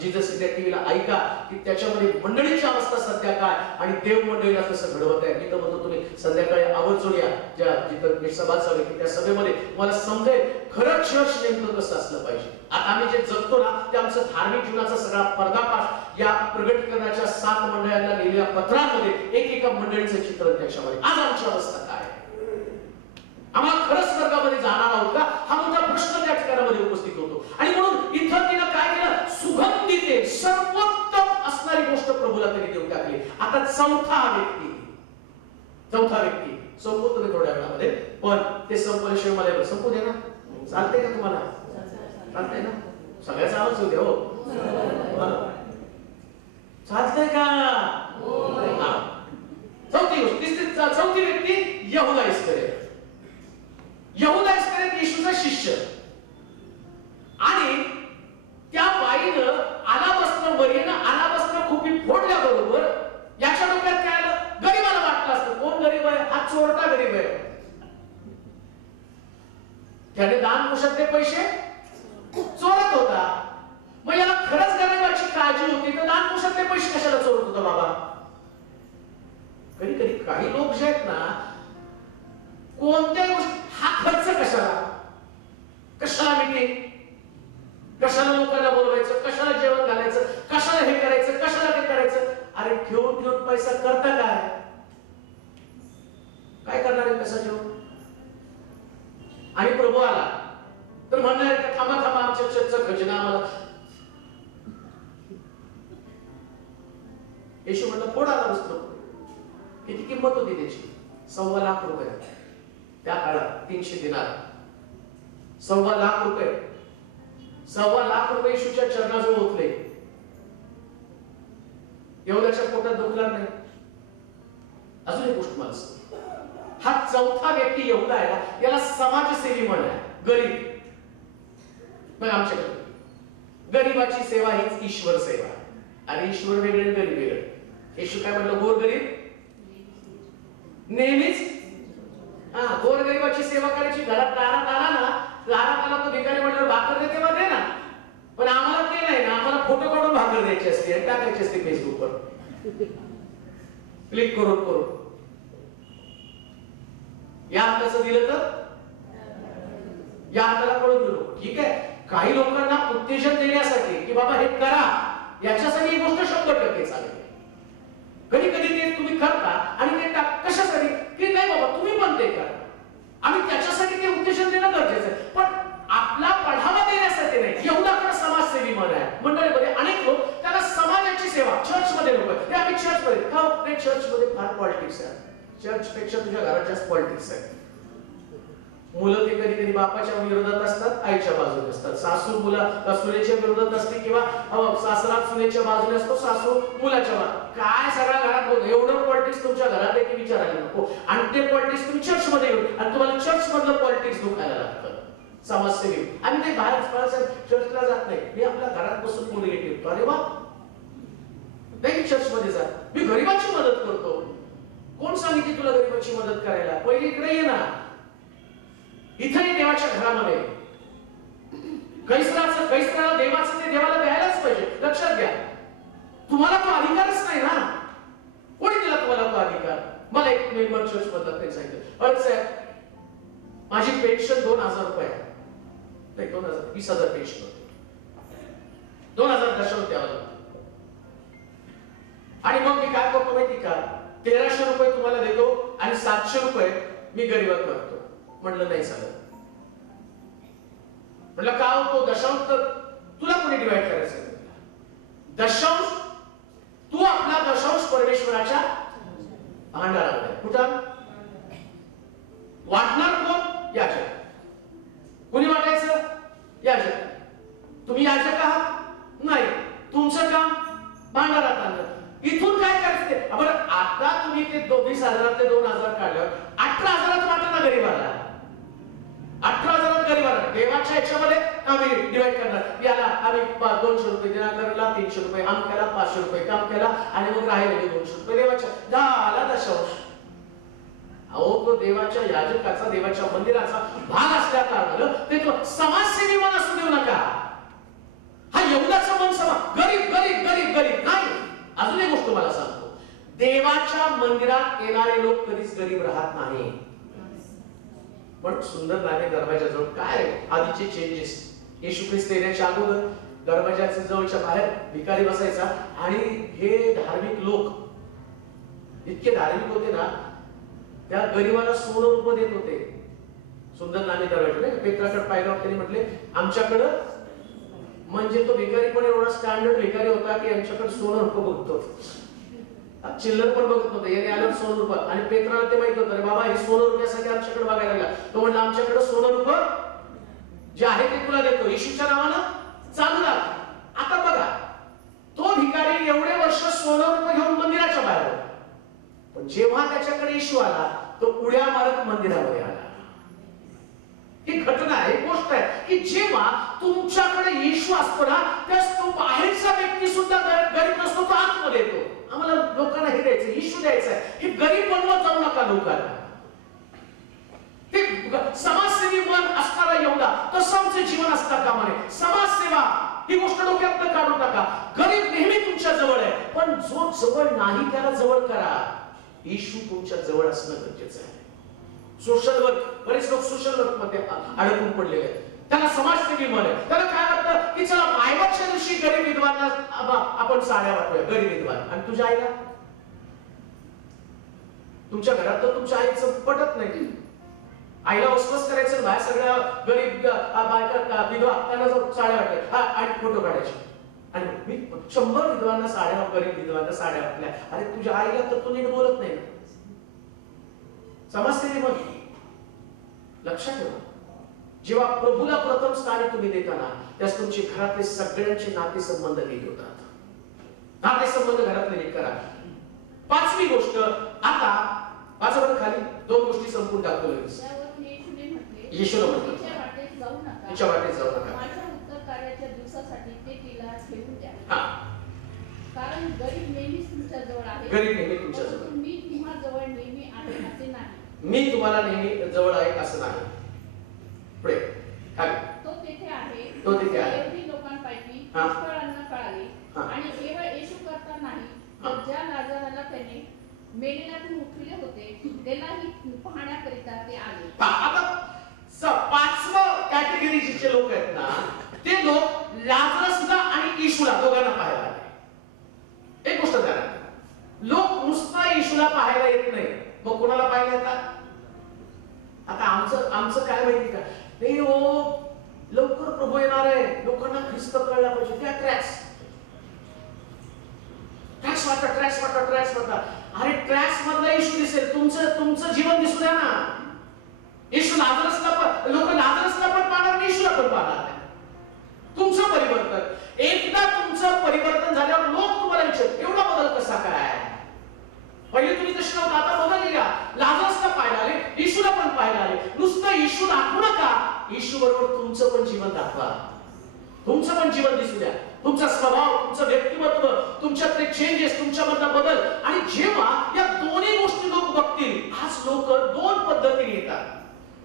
जीजस इंडिया टीव्हीला ऐका की त्याच्यामध्ये मंडळीची अवस्था सध्या काय आणि देव मंडळीला कसं घडवत आहे. मी तर म्हणतो तुम्ही संध्याकाळी आवर्जून या, ज्या जिथं सभा चालू आहे त्या सभेमध्ये मला समजेल खरं चर्च नेमकं कसं असलं पाहिजे. आता आम्ही जे जगतो ना ते आमचं धार्मिक जीवनाचा सगळा पर्दाफाश या प्रगटीकरणाच्या 7 मंडळांना लिहिलेल्या पत्रांमध्ये एकेका मंडळीचं चित्र त्याच्यामध्ये. आज आमची अवस्था काय, आम्हाला खरंच स्वर्गामध्ये जाणार आहोत का, हा मोठा प्रश्न त्या ठिकाणामध्ये उपस्थित होतो. आणि म्हणून इथं तिनं काय केलं, सुगंधिते सर्वोत्तम असणारी गोष्ट प्रभूला त्यांनी देऊन टाकली. आता चौथा व्यक्ती संपवतो मी थोड्या वेळामध्ये, पण ते संपल्याशिवाय मला संपू दे ना. चालतंय का तुम्हाला? चालतंय ना? सगळ्याचा आवाज होऊ द्या हो. चालतंय का? चौथी व्यक्ती यहुदा इस्करियोत. यहुदा इस्करियोत येशूचा शिष्य. आणि त्या बाईनं अनावस्त्र बरीनं अनावस्त्र खूपी फोडल्याबरोबर याच्या डोक्यात काय आलं, गरीबाला वाटलं असतं कोण गरीब आहे, हा चोरटा गरीब आहे. त्याने दान कुशलते पैसे चोरत होता. मग याला खरंच गरीबाची काळजी होती तर दान कुशलते पैसे कशाला चोरत होता बाबा. कधी कधी काही लोक जे आहेत ना, कोणत्या गोष्टी हा खर्च कशाला मीटिंग, कशाला लोकांना बोलवायचं, कशाला जेवण घालायचं, कशाला हे करायचं, कशाला ते करायचं. अरे ठेवून पैसा करता काय करणार आहे पैसा ठेवून. आणि प्रभू आला तर म्हणणार का थांबा आमच्या चर्चचा खजिना आम्हाला. येशू म्हणलं फोड आला वस्त्र. किती किंमत होती त्याची? 1.25 लाख रुपये. त्या काळात 300 दिनार. 1.25 लाख रुपये. 1.25 लाख रुपये येशूच्या चरणाजवळ ओतले. यहुदाच्या पोटात दुखणार नाही. अजून एक गोष्ट मला सांग, हा चौथा व्यक्ती यहुदा आहे ना, याला समाजसेवी म्हणा. गरीब. मग आमच्याकडे गरीबाची सेवा हीच ईश्वर सेवा. आणि ईश्वर वेगळे गरीब वेगळे. येशू काय म्हटलं, गोरगरीब नेहमीच गोरगरिबाची सेवा करायची. घरात दारात आला तो भिकारी म्हटलं भाकर दे तेव्हा दे ना, पण आम्हाला ते नाही ना, आम्हाला फोटो काढून भाकर द्यायची असते आणि टाकायची असते फेसबुकवर क्लिक करून. या हाताचं दिलं तर या हाताला कळून दिलो. ठीक आहे, काही लोकांना उत्तेजन देण्यासाठी की बाबा हे करा, याच्यासाठी ही गोष्ट 100% चालेल. कधी ते तुम्ही करता आणि ते कशासाठी की नाही बाबा तुम्ही पण ते करा, आणि त्याच्यासाठी ते उत्तेजन देणं गरजेचं आहे, पण आपला पढावा देण्यासाठी नाही. यहुदाकडे समाजसेवी मन आहे. मंडळीमध्ये अनेक लोक त्याला समाजाची सेवा, चर्चमध्ये लोक ते आम्ही चर्चमध्ये का चर्चमध्ये फार पॉलिटिक्स आहे. चर्च पेक्षा तुझ्या घरात जास्त पॉलिटिक्स आहे. मुलं ते कधी बापाच्या विरोधात असतात, आईच्या बाजूने असतात. सासू सुनेच्या विरोधात असते किंवा सासरा सुनेच्या बाजूने असतो, सासू मुलाच्या बाजूने. काय सगळ्या घरात होतं एवढं पॉलिटिक्स तुमच्या घरात आहे की विचारायला नको. आणि ते पॉलिटिक्स तुम्ही चर्च मध्ये येऊन आणि तुम्हाला चर्च मधलं पॉलिटिक्स दुखायला लागतं. समाजसेवी आम्ही काही बाहेर चर्चला जात नाही, मी आपल्या घरात बसून मुलगी ठेवतो. अरे वा, नाही चर्च मध्ये जा, मी गरीबाची मदत करतो. कोण सांगितली तुला गरीबाची मदत करायला? पहिले इकडे ये ना. इथेही देवाच्या घरामध्ये कैसराला देवाचं ते देवाला द्यायलाच पाहिजे. लक्षात घ्या, तुम्हाला तो अधिकारच नाही ना. कोणी दिला तुम्हाला तो अधिकार? मला एक मेंबर चर्च मधला ते सांगितलं, अरे साहेब माझी पेन्शन 2000 रुपये आहे. नाही 2000 20,000 पेन्शन होते. 2000 दशांश द्यावं लागतं. आणि मग मी काय करतो माहिती का, 1300 रुपये तुम्हाला देतो आणि 700 रुपये मी गरीबात वाटतो. म्हणलं नाही चालत. म्हणलं का होतो दशांश तर तुला कोणी डिवाइड करायचं? दशांश तू आपला दशांश परमेश्वराच्या भांडारामध्ये कुठं वाटणार कोण? याचक. कोणी वाटायचं? याचक. तुम्ही याचक आहात? नाही. तुमचं काम भांडारात आणलं. इथून काय करायचं? बरं आता तुम्ही ते 20,000 ते 2,000 काढल्यावर 18,000 वाटा ना गरीबाला. 18,000 गरीबाला देवाच्या ह्याच्यामध्ये आम्ही डिवाइड करणार. याला आम्ही 200 रुपये देणार, त्याला 300 रुपये, आमक्याला 500 रुपये, कामक्याला आणि मग राहिलेले 200 रुपये देवाच्या. झाला दशांश. अहो तो देवाच्या याजकाचा, देवाच्या मंदिराचा भाग असल्या कारणानं ते तो समाजसेवी मन असू देऊ नका. हा यहुदाचं मन गरीब गरीब गरीब गरीब नाही. अजून एक गोष्ट मला सांगतो, देवाच्या मंदिरात येणारे लोक कधीच गरीब राहत नाही. पण सुंदर नाणे दरवाजाजवळ काय आधीचे चेंजेस. येशू ख्रिस्त येण्याच्या अगोदर दरवाजाच्या जवळच्या बाहेर भिकारी बसायचा आणि हे धार्मिक लोक इतके धार्मिक होते ना, त्या गरीबाला सोनं रुपये देत होते. सुंदर नाणे दरवाजा पेत्राकडे पाहिल्यावर त्यांनी म्हटले आमच्याकडं, म्हणजे तो भिकारी पण एवढा स्टँडर्ड भिकारी होता की आमच्याकडे सोनं रुपये बघतो, चिल्लर पण बघत नव्हतं. याने आलं सोनं रुपये. आणि पेत्राला ते माहित होतं, बाबा हे सोनं रुपयासाठी आमच्याकडे बघायला लागला. तो म्हणला आमच्याकडे सोनं रुपये जे आहे ते तुला देतो, येशूच्या नावानं चालू लाग. आता बघा तो भिकारी एवढे वर्ष सोनं रुपये घेऊन मंदिराच्या बाहेर होता, पण जेव्हा त्याच्याकडे येशू आला तो उड्या मारत मंदिरामध्ये आला. ही घटना आहे, गोष्ट आहे की जेव्हा तुमच्याकडे येशू असतो ना, त्यास तो बाहेरचा व्यक्ती सुद्धा गरीब नसतो, तो आतमध्ये येतो. आम्हाला लोकांना हे द्यायचं, येशू द्यायचं आहे. हे गरीब बनवत जाऊ नका लोकांना. ते समाजसेवी मन असणारा एवढा तसं आमचं जीवन असता कामा नये. समाजसेवा ही गोष्ट डोक्यात काढू नका. गरीब नेहमी तुमच्या जवळ आहे, पण जो जवळ नाही त्याला जवळ करा. येशू तुमच्या जवळ असणं गरजेचं आहे. सोशल वर्क, बरेच लोक सोशल वर्क मध्ये अडकून पडलेले आहेत. त्याला समाजसेवी मन आहे. त्याला काय वाटतं की चला मायबापच्या दिवशी गरीब विधवांना आपण साड्या वाटूया, गरीब विधवान. आणि तुझ्या आईला, तुमच्या घरात तर तुमच्या आईचं पटत नाही. आईला वसवस करायचं, बाहेर सगळ्या गरीब बायका विधवा त्यांना साड्या वाटल्या आणि फोटो काढायचे. आणि मी 100 विधवांना साड्या, गरीब विधवांना साड्या वाटल्या. अरे तुझ्या आईला तर तू नीट बोलत नाही. समाजसेवी मन लक्षात ठेवा. जेव्हा प्रभूला प्रथम स्थान तुम्ही देताना, त्यास तुमचे घरातले सगळ्यांचे नातेसंबंध नीट होतात. नातेसंबंध घरातले नीट करा. 5वी गोष्ट, आता वाचा खाली 2 गोष्टी संपून टाकतो लगेच. येशूला म्हटलं तिच्या वाटेत जाऊ नका. तिच्या वाटेत जाऊ नका. माझ्या उत्तर कार्याच्या दिवसासाठी ते तिला ठेवून द्या. कारण गरीब नेहमीच तुमच्या जवळ आहे. गरीब नेहमी तुमच्या जवळ. मी तुम्हा जवळ नेहमी आहे असे नाही. मी तुम्हाला नेहमी जवळ आहे असं नाही. पुढे तो तेथे आहे. तो तेथे आहे. एवढी लोकांपैकी पुष्कळांना कळाले आणि केवळ येशू करता नाही, तर ज्या लाजाराला त्याने मेलेल्यातून उठविले होते त्यालाही पाहण्याकरिता ते आले. आता 5वं कॅटेगरीचे लोक आहेत ना, ते लोक लाजरसला आणि येशूला दोघांना पाहायला आले. एक गोष्ट ध्यानात, लोक नुसता येशूला पाहायला येत नाही, मग कोणाला पाहायला येतात? आता आमचं काय माहिती का, नाही हो लवकर प्रभू येणार आहे, लोकांना ख्रिस्त कळला पाहिजे. त्या ट्रॅक्स वाटा. अरे ट्रॅक्स मधला येशू दिसेल, तुमचं जीवन दिसू द्या ना. येशू लाजरसला पण, लोक लाजरसला पण पाहणार, येशूला पण पाहणार. तुमचं परिवर्तन, एकदा तुमचं परिवर्तन झाल्यावर लोक तुम्हाला विचारतात एवढा बदल कसा काय? पहिले तुम्ही तशी नव्हता, आता बदल घ्या. लाजरसला पाहायला आले, येशूला पण पाहायला आले. नुसतं येशू दाखवू नका, येशू बरोबर तुमचं पण जीवन दाखवा. तुमचं पण जीवन दिसू द्या. तुमचा स्वभाव, तुमचं व्यक्तिमत्व, तुमच्यातले चेंजेस, तुमच्यामधला बदल. आणि जेव्हा या दोन्ही गोष्टी लोक बघतील, आज लोक 2 पद्धतीने येतात.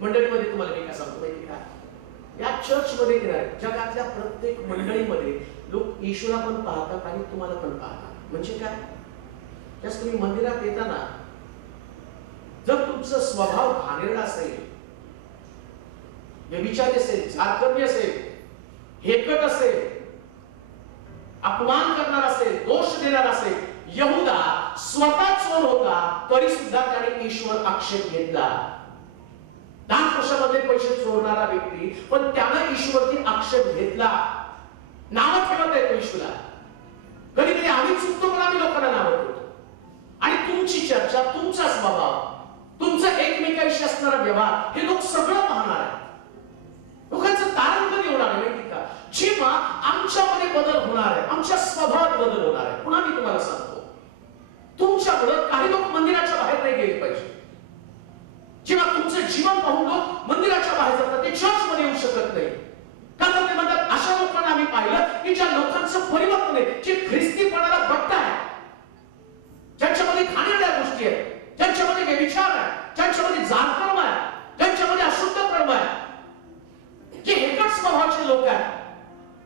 मंडळीमध्ये तुम्हाला मी काय सांगतो माहिती का, या चर्च मध्ये जगातल्या प्रत्येक मंडळीमध्ये लोक येशूला पण पाहतात आणि तुम्हाला पण पाहतात. म्हणजे काय? त्यास तुम्ही मंदिरात येताना जर तुमचा स्वभाव घाणेरडा असेल, व्यभिचारी असेल, झारखंडी असेल, हेकट असेल, अपमान करणार असेल, दोष देणार असेल, यहुदा स्वतः चोर होता तरी सुद्धा त्याने ईश्वर आक्षेप घेतला. 10 वर्षामध्ये पैसे चोरणारा व्यक्ती, पण त्यानं ईश्वरची आक्षेप घेतला. नाव ठेवत आहे तो ईश्वरा. कधी कधी आम्ही चुकतो पण आम्ही लोकांना नाव ठेवतो. आणि तुमची चर्चा, तुमचा स्वभाव, तुमचा एकमेकांशी असणारा व्यवहार हे लोक सगळं पाहणार आहे. लोकांचं तारण कधी होणार आहे माहिती का? जेव्हा आमच्यामध्ये बदल होणार आहे, आमच्या स्वभावात बदल होणार आहे. पुन्हा मी तुम्हाला सांगतो, तुमच्यामुळे काही लोक मंदिराच्या बाहेर नाही गेले पाहिजे. जेव्हा तुमचं जीवन पाहून लोक मंदिराच्या बाहेर जातात, ते चर्च मध्ये येऊ शकत नाही. का तर ते म्हणतात अशा लोकांना आम्ही पाहिलं की ज्या लोकांचं परिवर्तन आहे, जे ख्रिस्तीपणाला बट्टा आहे, ज्यांच्यामध्ये घाणेरड्या गोष्टी आहेत, ज्यांच्यामध्ये व्यभिचार आहे, ज्यांच्यामध्ये जारकर्म आहे, ज्यांच्यामध्ये अशुद्ध कर्म आहे, जे हेकट स्वभावाचे लोक आहेत,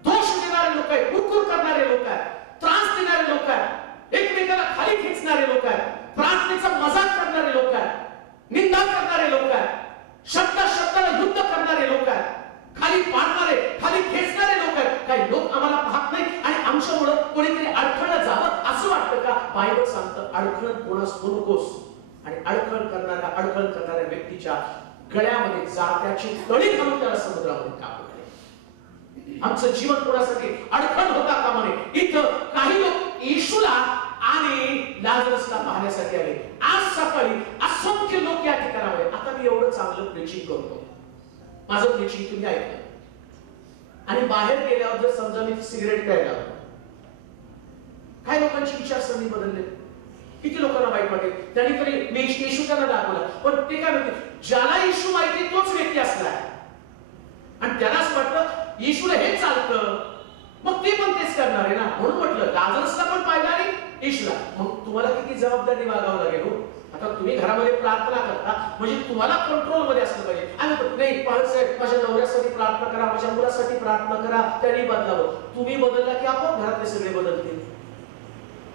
दोष देणारे लोक आहेत, कुरकुर करणारे लोक आहेत, त्रास देणारे लोक आहेत, एकमेकाला खाली खेचणारे लोक आहेत, प्रार्थनेचा मजाक करणारे लोक आहेत, निंदा करणारे लोक आहेत, शब्दाला युद्ध करणारे लोक आहेत, खाली पाडणारे, खाली खेचणारे लोक आहेत. काही लोक आम्हाला पाहत नाही आणि आमच्यामुळे कोणीतरी अडखळलं जावं असं वाटतं का? बायबल सांगतं अडखळ कोणास होऊ नकोस. आणि अडखळ करणाऱ्या व्यक्तीच्या गळ्यामध्ये जात्याची तळी घालून त्याला समुद्रामध्ये टाकू. आमचं जीवन कोणासाठी अडखळ होता कामा नये. इथं काही लोक येशूला आणि लाजरसला पाहण्यासाठी आले. आज सकाळी असंख्य लोक या ठिकाणावर. आता मी एवढं चांगलं प्रीचिंग करतो, माझं प्रीचिंग तुम्ही ऐकलं, आणि बाहेर गेल्यावर जर समजा मी सिगरेट प्यायला, काय लोकांची विचारसरणी बदलली. किती लोकांना वाईट वाटेल. त्यांनी तरी मी येशू त्यांना दाखवला, पण ते काय म्हणते, ज्याला येशू माहिती तोच व्यक्ती असला आणि त्याला असं वाटतं येशूला हे चालतं, मग ते पण तेच करणार आहे ना. म्हणून म्हटलं लाजरसला पण पाहिलं आणि येशूला. मग तुम्हाला किती जबाबदारी वागावं लागेल. आता तुम्ही घरामध्ये प्रार्थना करता म्हणजे तुम्हाला कंट्रोल मध्ये असलं पाहिजे. आणि नाही पाहसाहेब माझ्या नवऱ्यासाठी प्रार्थना करा, माझ्या मुलासाठी प्रार्थना करा, त्यांनी बदलावं. तुम्ही बदलला की आपोआप घरातले सगळे बदलतील.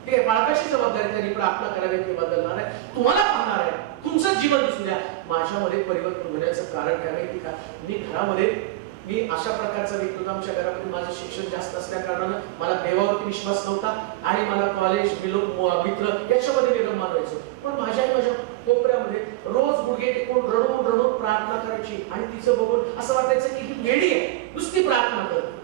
ठीक आहे, बाळकाची जबाबदारी त्यांनी प्रार्थना करावी, ते बदलणार आहे, तुम्हाला पाहणार आहे, तुमचं जीवन दिसून द्या. माझ्यामध्ये परिवर्तन होण्याचं कारण काय माहिती का? मी घरामध्ये मी अशा प्रकारचा व्यक्ती होता. आमच्या घरामध्ये माझं शिक्षण जास्त असल्या कारणानं मला देवावरती विश्वास नव्हता आणि मला कॉलेज मित्र याच्यामध्ये मी रममान व्हायचो. पण माझ्या कोपऱ्यामध्ये रोज गुडघे टेकून रडून प्रार्थना करायची आणि तिचं बघून असं वाटायचं की ही वेडी आहे, नुसती प्रार्थना करते.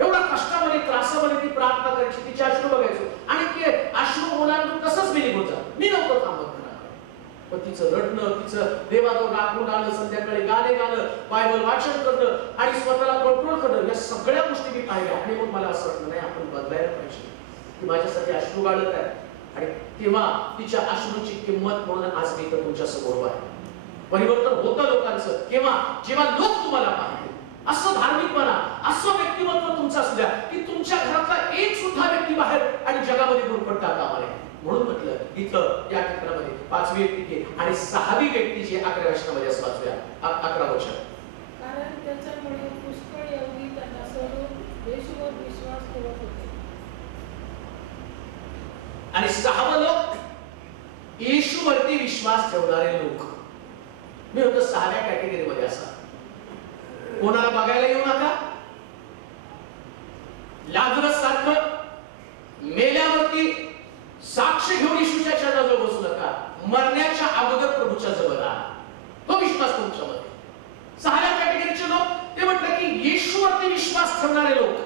एवढा कष्टामध्ये त्रासामध्ये ती प्रार्थना करायची, तिचे अश्रू बघायचो आणि ते अश्रू ओलांडून तसंच मी निघून जातो. मी नव्हतं थांबत. पण तिचं रडणं, तिचं देवाजवळ राखून आणणं, संध्याकाळी गाणे गाणं, बायबल वाचन करणं आणि स्वतःला कंट्रोल करणं, या सगळ्या गोष्टी मी पाहिल्या. आणि मग मला असं वाटलं नाही, आपण बदलायला पाहिजे. ती माझ्यासाठी अश्रू गाळत आहे आणि तेव्हा तिच्या अश्रूची किंमत म्हणून आज मी तर तुमच्या समोर आहे. परिवर्तन होतं लोकांचं केव्हा? जेव्हा लोक तुम्हाला पाहतील. असं धार्मिकपणा, असं व्यक्तिमत्व तुमचं असू द्या की तुमच्या घरातला एक सुद्धा व्यक्ती बाहेर आणि जगामध्ये दूर पडता कामा नये. म्हणून म्हटलं इथं या चित्रामध्ये 5वी व्यक्ती आणि 6वी व्यक्ती जी 11व्या वचनामध्ये असं वाचूया. 11 वचन. कारण त्याच्यामुळे पुष्कळ यहुदी त्यांना सोडून येशूवर विश्वास ठेवत होते. आणि 6वं लोक येशूवरती विश्वास ठेवणारे लोक. मी होतो 6व्या कॅटेगरीमध्ये. असा कोणाला बघायला येऊ नका. लाजरस सारखं मेल्यावरती साक्ष घेऊन येशूच्या चरणाजवळ बसू नका. मरण्याच्या अगोदर प्रभूच्या जवळ राहा. तो विश्वास तुमच्यामध्ये. 6व्या कॅटेगरीचे लोक ते म्हटलं की येशूवरती विश्वास ठेवणारे लोक.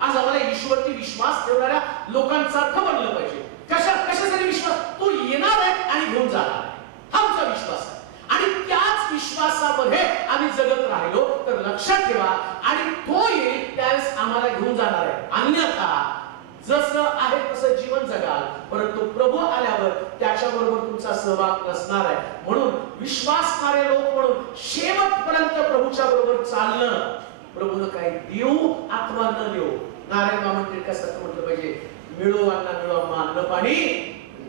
आज आम्हाला येशूवरती विश्वास ठेवणाऱ्या लोकांसारखं बनलं पाहिजे. कशासाठी विश्वास? तो येणार आहे आणि घेऊन जाणार आहे, हा आमचा विश्वास आहे. आणि त्याच विश्वासामध्ये आम्ही जगत राहिलो तर लक्षात ठेवा, आणि तो येईल त्यावेळेस आम्हाला घेऊन जाणार आहे. अन्यथा जसं आहे तसं जीवन जगाल, परंतु प्रभू आल्यावर त्याच्याबरोबर तुमचा सहभाग नसणार आहे. म्हणून विश्वासणारे लोक म्हणून शेवटपर्यंत प्रभूच्या बरोबर चालणं. प्रभूनं काही देऊ अथवा न देऊ, नारायण मामन कसं म्हटलं पाहिजे, मिळो अन्न मिळो अन्न पाणी,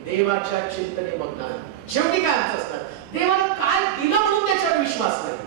देवाच्या चिंतने मग्न. शेवटी काय आमचं असणार? देवानं काय दिलं म्हणून त्याच्यावर विश्वास नाही,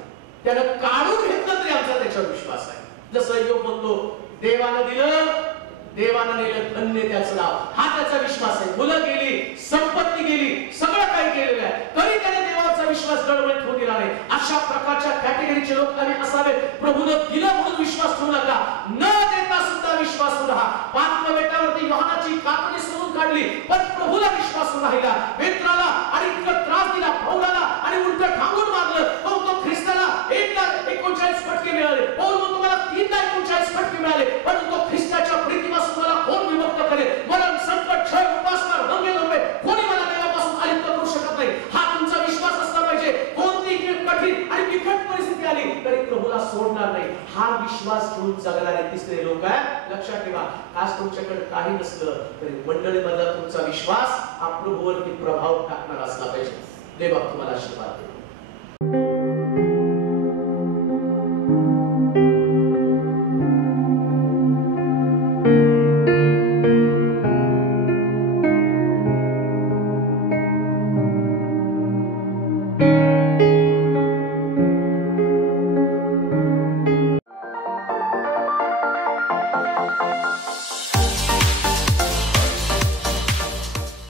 त्यानं काढून घेतलं तरी आमचा त्याच्यावर विश्वास आहे. जसं योग म्हणतो देवानं दिलं देवानं नेलं, धन्य त्याचं नाव. हा त्याचा विश्वास आहे. मुलं गेली, संपत्ती गेली, सगळं काही केलेलं आहे, तरी त्याने देवाचा विश्वास डळमळीत होऊ दिला नाही. अशा प्रकारच्या कॅटेगरीचे लोक आम्ही असावे. प्रभूनं दिलं म्हणून विश्वास ठेवू नका, न देता सुद्धा विश्वास राहा. पात्म बेटावरती योहानाची कातडी सोडून काढली, पण प्रभूला विश्वास राहिला. पेत्राला आणि इतका त्रास दिला, पौलाला, आणि उलट ठांगून मारलं, तो ख्रिस्ताला 1:49 फटके मिळाले. पौल म्हणतो मला 3:49 फटके मिळाले, पण तो ख्रिस्ताच्या प्रीतीपासून मला कोण विमुक्त करेल? मरण, संकट, क्षय, उपासमार, दंगे दंबे कोणी मला देवापासून अलिप्त करू शकत नाही. हा तुमचा विश्वास असला पाहिजे. कोणती कठीण आणि बिकट परिस्थिती आली तरी प्रभूला सोडणार नाही. हा विश्वास घेऊन जगणारे तिसरे लोक आहे. लक्षात ठेवा, आज तुमच्याकडे काही नसलं तरी मंडळीमधला तुमचा विश्वास हा प्रभूवरती प्रभाव टाकणार असला पाहिजे. देव तुम्हाला आशीर्वाद देईल.